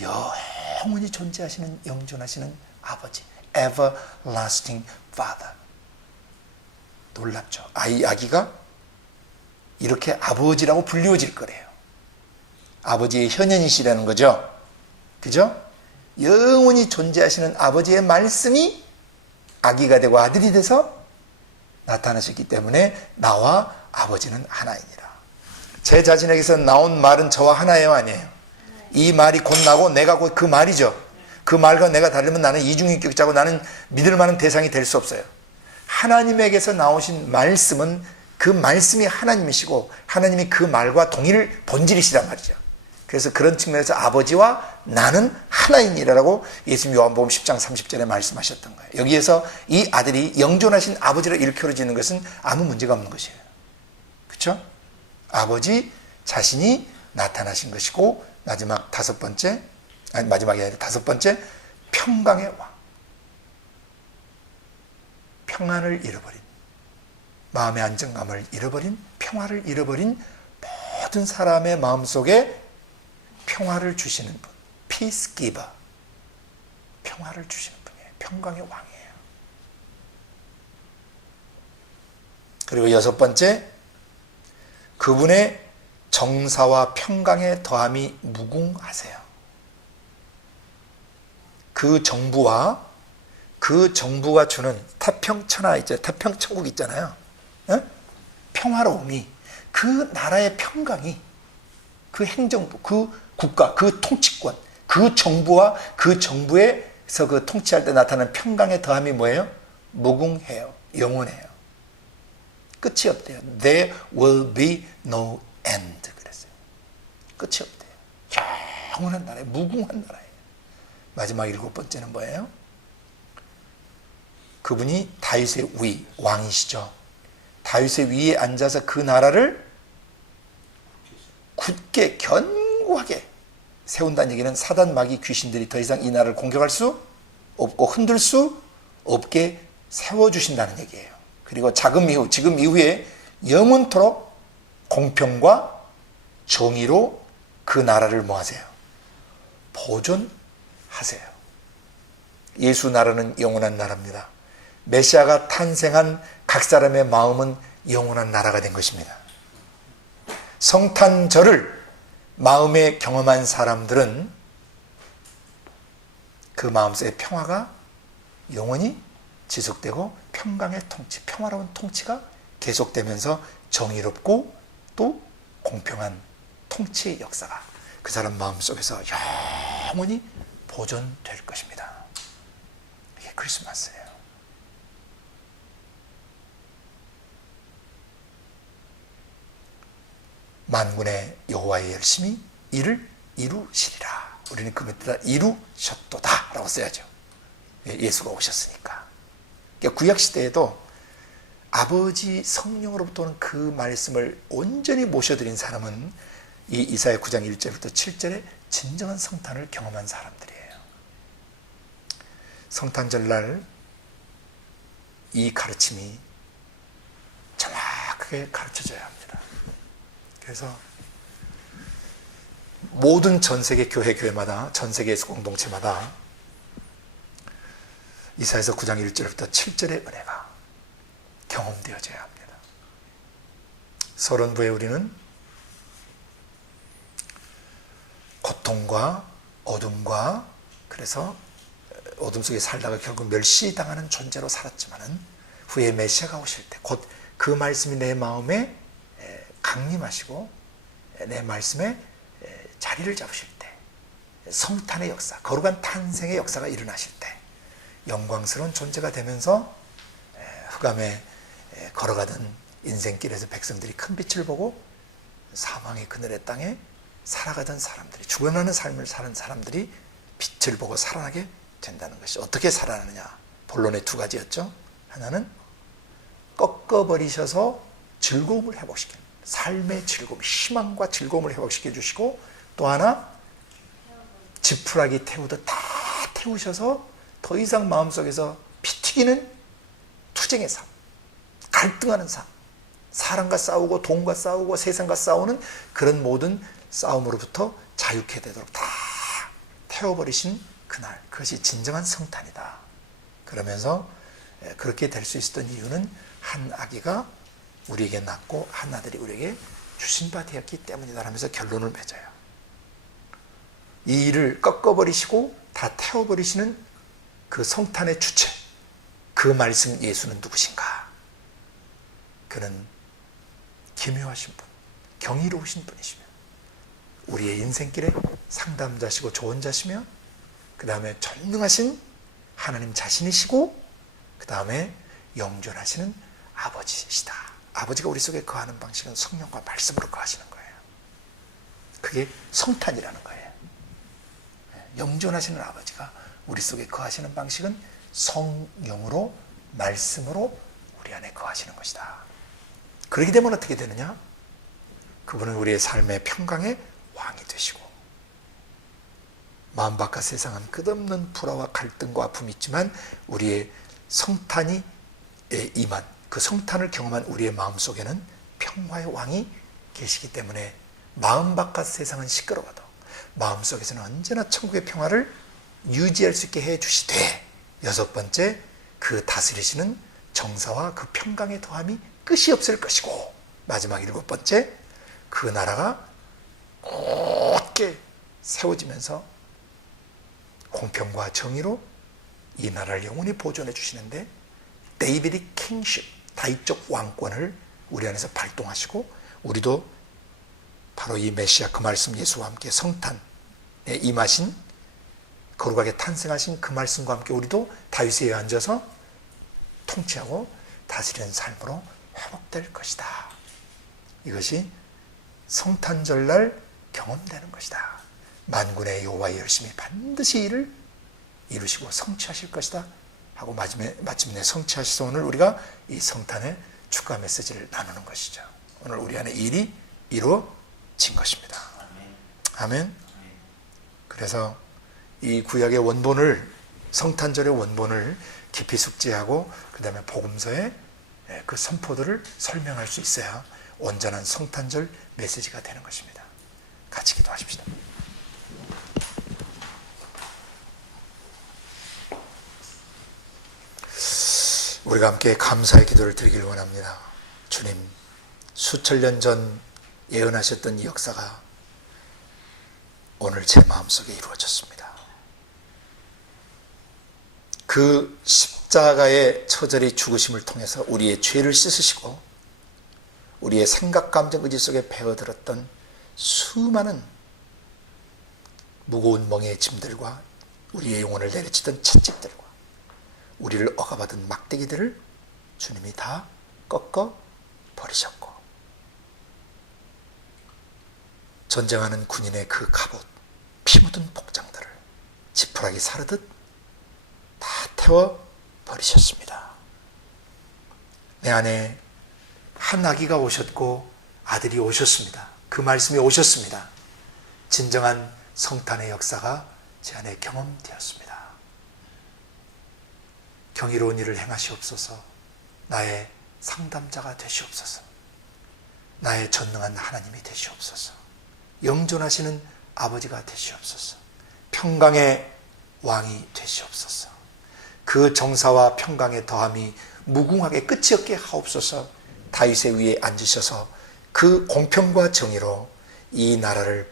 영원히 존재하시는 영존하시는 아버지, everlasting father. 놀랍죠. 이 아기가 이렇게 아버지라고 불리워질 거래요. 아버지의 현현이시라는 거죠. 그죠? 영원히 존재하시는 아버지의 말씀이 아기가 되고 아들이 돼서 나타나셨기 때문에 나와 아버지는 하나이니라. 제 자신에게서 나온 말은 저와 하나예요, 아니에요? 이 말이 곧 나고 내가 곧 그 말이죠. 그 말과 내가 다르면 나는 이중인격자고 나는 믿을 만한 대상이 될 수 없어요. 하나님에게서 나오신 말씀은 그 말씀이 하나님이시고 하나님이 그 말과 동일 본질이시란 말이죠. 그래서 그런 측면에서 아버지와 나는 하나이니라라고 예수님 요한복음 10장 30절에 말씀하셨던 거예요. 여기에서 이 아들이 영존하신 아버지로 일컬어지는 것은 아무 문제가 없는 것이에요. 그렇죠? 아버지 자신이 나타나신 것이고, 마지막 다섯 번째, 아니 마지막이 아니라 다섯 번째, 평강의 왕. 평안을 잃어버린, 마음의 안정감을 잃어버린, 평화를 잃어버린 모든 사람의 마음속에 평화를 주시는 분, peace giver. 평화를 주시는 분이에요. 평강의 왕이에요. 그리고 여섯 번째, 그분의 정사와 평강의 더함이 무궁하세요. 그 정부와 그 정부가 주는 태평천하 있죠. 태평천국 있잖아요. 평화로움이, 그 나라의 평강이, 그 행정부, 그 국가, 그 통치권, 그 정부와 그 정부에서 그 통치할 때 나타나는 평강의 더함이 뭐예요? 무궁해요. 영원해요. 끝이 없대요. There will be no end. 그랬어요. 끝이 없대요. 영원한 나라예요. 무궁한 나라예요. 마지막 일곱 번째는 뭐예요? 그분이 다윗의 위, 왕이시죠. 다윗의 위에 앉아서 그 나라를 굳게 견고하게 세운다는 얘기는 사단, 마귀, 귀신들이 더 이상 이 나라를 공격할 수 없고 흔들 수 없게 세워주신다는 얘기예요. 그리고 지금 이후에 영원토록 공평과 정의로 그 나라를 뭐 하세요? 보존하세요. 예수 나라는 영원한 나라입니다. 메시아가 탄생한 각 사람의 마음은 영원한 나라가 된 것입니다. 성탄절을 마음에 경험한 사람들은 그 마음속의 평화가 영원히 지속되고 평강의 통치, 평화로운 통치가 계속되면서 정의롭고 또 공평한 통치의 역사가 그 사람 마음속에서 영원히 보존될 것입니다. 이게 크리스마스예요. 만군의 여호와의 열심히 이를 이루시리라. 우리는 그 밑에다 이루셨도다 라고 써야죠. 예수가 오셨으니까. 그러니까 구약시대에도 아버지 성령으로부터 오는 그 말씀을 온전히 모셔드린 사람은 이 이사야 9장 1절부터 7절에 진정한 성탄을 경험한 사람들이에요. 성탄절날 이 가르침이 정확하게 가르쳐져야 합니다. 그래서 모든 전세계 교회마다, 전세계 공동체마다 이사야서 9장 1절부터 7절의 은혜가 경험되어져야 합니다. 서론부에 우리는 고통과 어둠과, 그래서 어둠 속에 살다가 결국 멸시당하는 존재로 살았지만은 후에 메시아가 오실 때 곧 그 말씀이 내 마음에 강림하시고 내 말씀에 자리를 잡으실 때, 성탄의 역사, 거룩한 탄생의 역사가 일어나실 때 영광스러운 존재가 되면서 흑암에 걸어가던 인생길에서 백성들이 큰 빛을 보고 사망의 그늘의 땅에 살아가던 사람들이, 죽어나는 삶을 사는 사람들이 빛을 보고 살아나게 된다는 것이, 어떻게 살아나느냐, 본론의 두 가지였죠. 하나는 꺾어버리셔서 즐거움을 회복시키는, 삶의 즐거움, 희망과 즐거움을 회복시켜 주시고, 또 하나 지푸라기 태우듯 다 태우셔서 더 이상 마음속에서 피 튀기는 투쟁의 삶, 갈등하는 삶, 사람과 싸우고 돈과 싸우고 세상과 싸우는 그런 모든 싸움으로부터 자유케 되도록 다 태워버리신 그날, 그것이 진정한 성탄이다. 그러면서 그렇게 될 수 있었던 이유는 한 아기가 우리에게 낳고 한 아들이 우리에게 주신 바 되었기 때문이다 하면서 결론을 맺어요. 이 일을 꺾어버리시고 다 태워버리시는 그 성탄의 주체, 그 말씀 예수는 누구신가? 그는 기묘하신 분, 경이로우신 분이시며 우리의 인생길의 상담자시고 조언자시며, 그 다음에 전능하신 하나님 자신이시고, 그 다음에 영존하시는 아버지시다. 아버지가 우리 속에 거하는 방식은 성령과 말씀으로 거하시는 거예요. 그게 성탄이라는 거예요. 영존하시는 아버지가 우리 속에 거하시는 방식은 성령으로, 말씀으로 우리 안에 거하시는 것이다. 그렇게 되면 어떻게 되느냐? 그분은 우리의 삶의 평강의 왕이 되시고, 마음 바깥 세상은 끝없는 불화와 갈등과 아픔이 있지만 우리의 성탄이 임한, 그 성탄을 경험한 우리의 마음속에는 평화의 왕이 계시기 때문에 마음 바깥 세상은 시끄러워도 마음속에서는 언제나 천국의 평화를 유지할 수 있게 해주시되, 여섯 번째, 그 다스리시는 정사와 그 평강의 더함이 끝이 없을 것이고, 마지막 일곱 번째, 그 나라가 곧게 세워지면서 공평과 정의로 이 나라를 영원히 보존해 주시는데, 데이비드 킹십, 다윗적 왕권을 우리 안에서 발동하시고, 우리도 바로 이 메시아, 그 말씀 예수와 함께 성탄에 임하신, 거룩하게 탄생하신 그 말씀과 함께 우리도 다윗에 앉아서 통치하고 다스리는 삶으로 회복될 것이다. 이것이 성탄절날 경험되는 것이다. 만군의 여호와의 열심히 반드시 이를 이루시고 성취하실 것이다 하고 마침내 성취하셔서 오늘 우리가 이 성탄의 축하 메시지를 나누는 것이죠. 오늘 우리 안에 일이 이루어진 것입니다. 아멘. 그래서 이 구약의 원본을, 성탄절의 원본을 깊이 숙지하고 그 다음에 복음서의 그 선포들을 설명할 수 있어야 온전한 성탄절 메시지가 되는 것입니다. 같이 기도하십시다. 우리가 함께 감사의 기도를 드리길 원합니다. 주님, 수천 년 전 예언하셨던 이 역사가 오늘 제 마음속에 이루어졌습니다. 그 십자가의 처절히 죽으심을 통해서 우리의 죄를 씻으시고 우리의 생각, 감정, 의지 속에 배어들었던 수많은 무거운 멍에의 짐들과 우리의 영혼을 내리치던 채찍들과 우리를 억압하던 막대기들을 주님이 다 꺾어 버리셨고, 전쟁하는 군인의 그 갑옷, 피 묻은 복장들을 지푸라기 사르듯 다 태워 버리셨습니다. 내 안에 한 아기가 오셨고 아들이 오셨습니다. 그 말씀이 오셨습니다. 진정한 성탄의 역사가 제 안에 경험되었습니다. 경이로운 일을 행하시옵소서. 나의 상담자가 되시옵소서. 나의 전능한 하나님이 되시옵소서. 영존하시는 아버지가 되시옵소서. 평강의 왕이 되시옵소서. 그 정사와 평강의 더함이 무궁하게 끝이 없게 하옵소서. 다윗의 위에 앉으셔서 그 공평과 정의로 이 나라를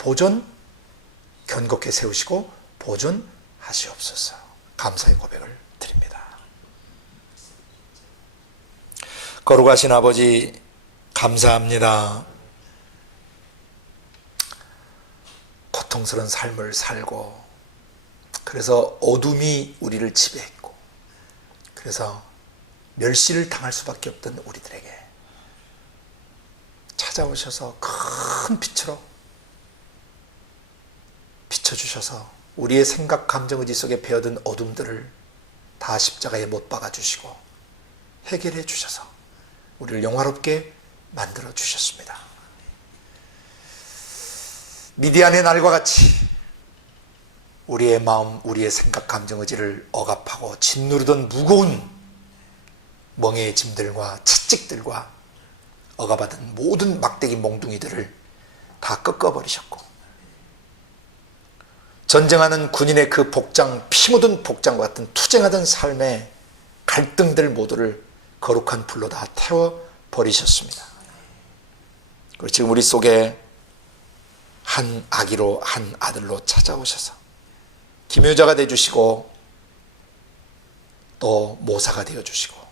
견고하게 세우시고 보존하시옵소서. 감사의 고백을 드립니다. 거룩하신 아버지, 감사합니다. 고통스러운 삶을 살고, 그래서 어둠이 우리를 지배했고, 그래서 멸시를 당할 수밖에 없던 우리들에게 찾아오셔서 큰 빛으로 비춰주셔서 우리의 생각, 감정, 의지 속에 배어든 어둠들을 다 십자가에 못 박아주시고 해결해 주셔서 우리를 영화롭게 만들어 주셨습니다. 미디안의 날과 같이 우리의 마음, 우리의 생각, 감정, 의지를 억압하고 짓누르던 무거운 멍에의 짐들과 채찍들과 억압하던 모든 막대기 몽둥이들을 다 꺾어버리셨고, 전쟁하는 군인의 그 복장, 피 묻은 복장과 같은 투쟁하던 삶의 갈등들 모두를 거룩한 불로 다 태워버리셨습니다. 그리고 지금 우리 속에 한 아기로, 한 아들로 찾아오셔서 기묘자가 되어주시고 또 모사가 되어주시고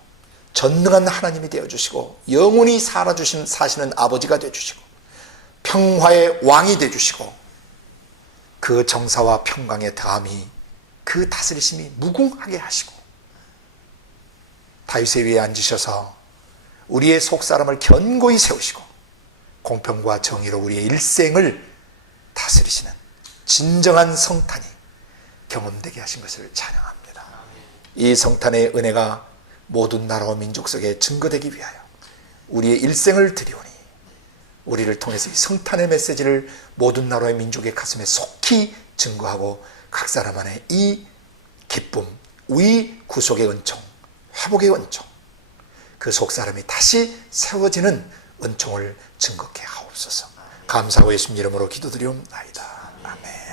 전능한 하나님이 되어주시고 영원히 사시는 아버지가 되어주시고 평화의 왕이 되어주시고 그 정사와 평강의 다함이, 그 다스리심이 무궁하게 하시고 다윗의 위에 앉으셔서 우리의 속사람을 견고히 세우시고 공평과 정의로 우리의 일생을 다스리시는 진정한 성탄이 경험되게 하신 것을 찬양합니다. 이 성탄의 은혜가 모든 나라와 민족 속에 증거되기 위하여 우리의 일생을 드리오니 우리를 통해서 이 성탄의 메시지를 모든 나라의 민족의 가슴에 속히 증거하고 각 사람 안에 이 기쁨, 이 구속의 은총, 회복의 은총, 그 속사람이 다시 세워지는 은총을 증거케 하옵소서. 감사하고 예수님 이름으로 기도드리옵나이다. 아멘.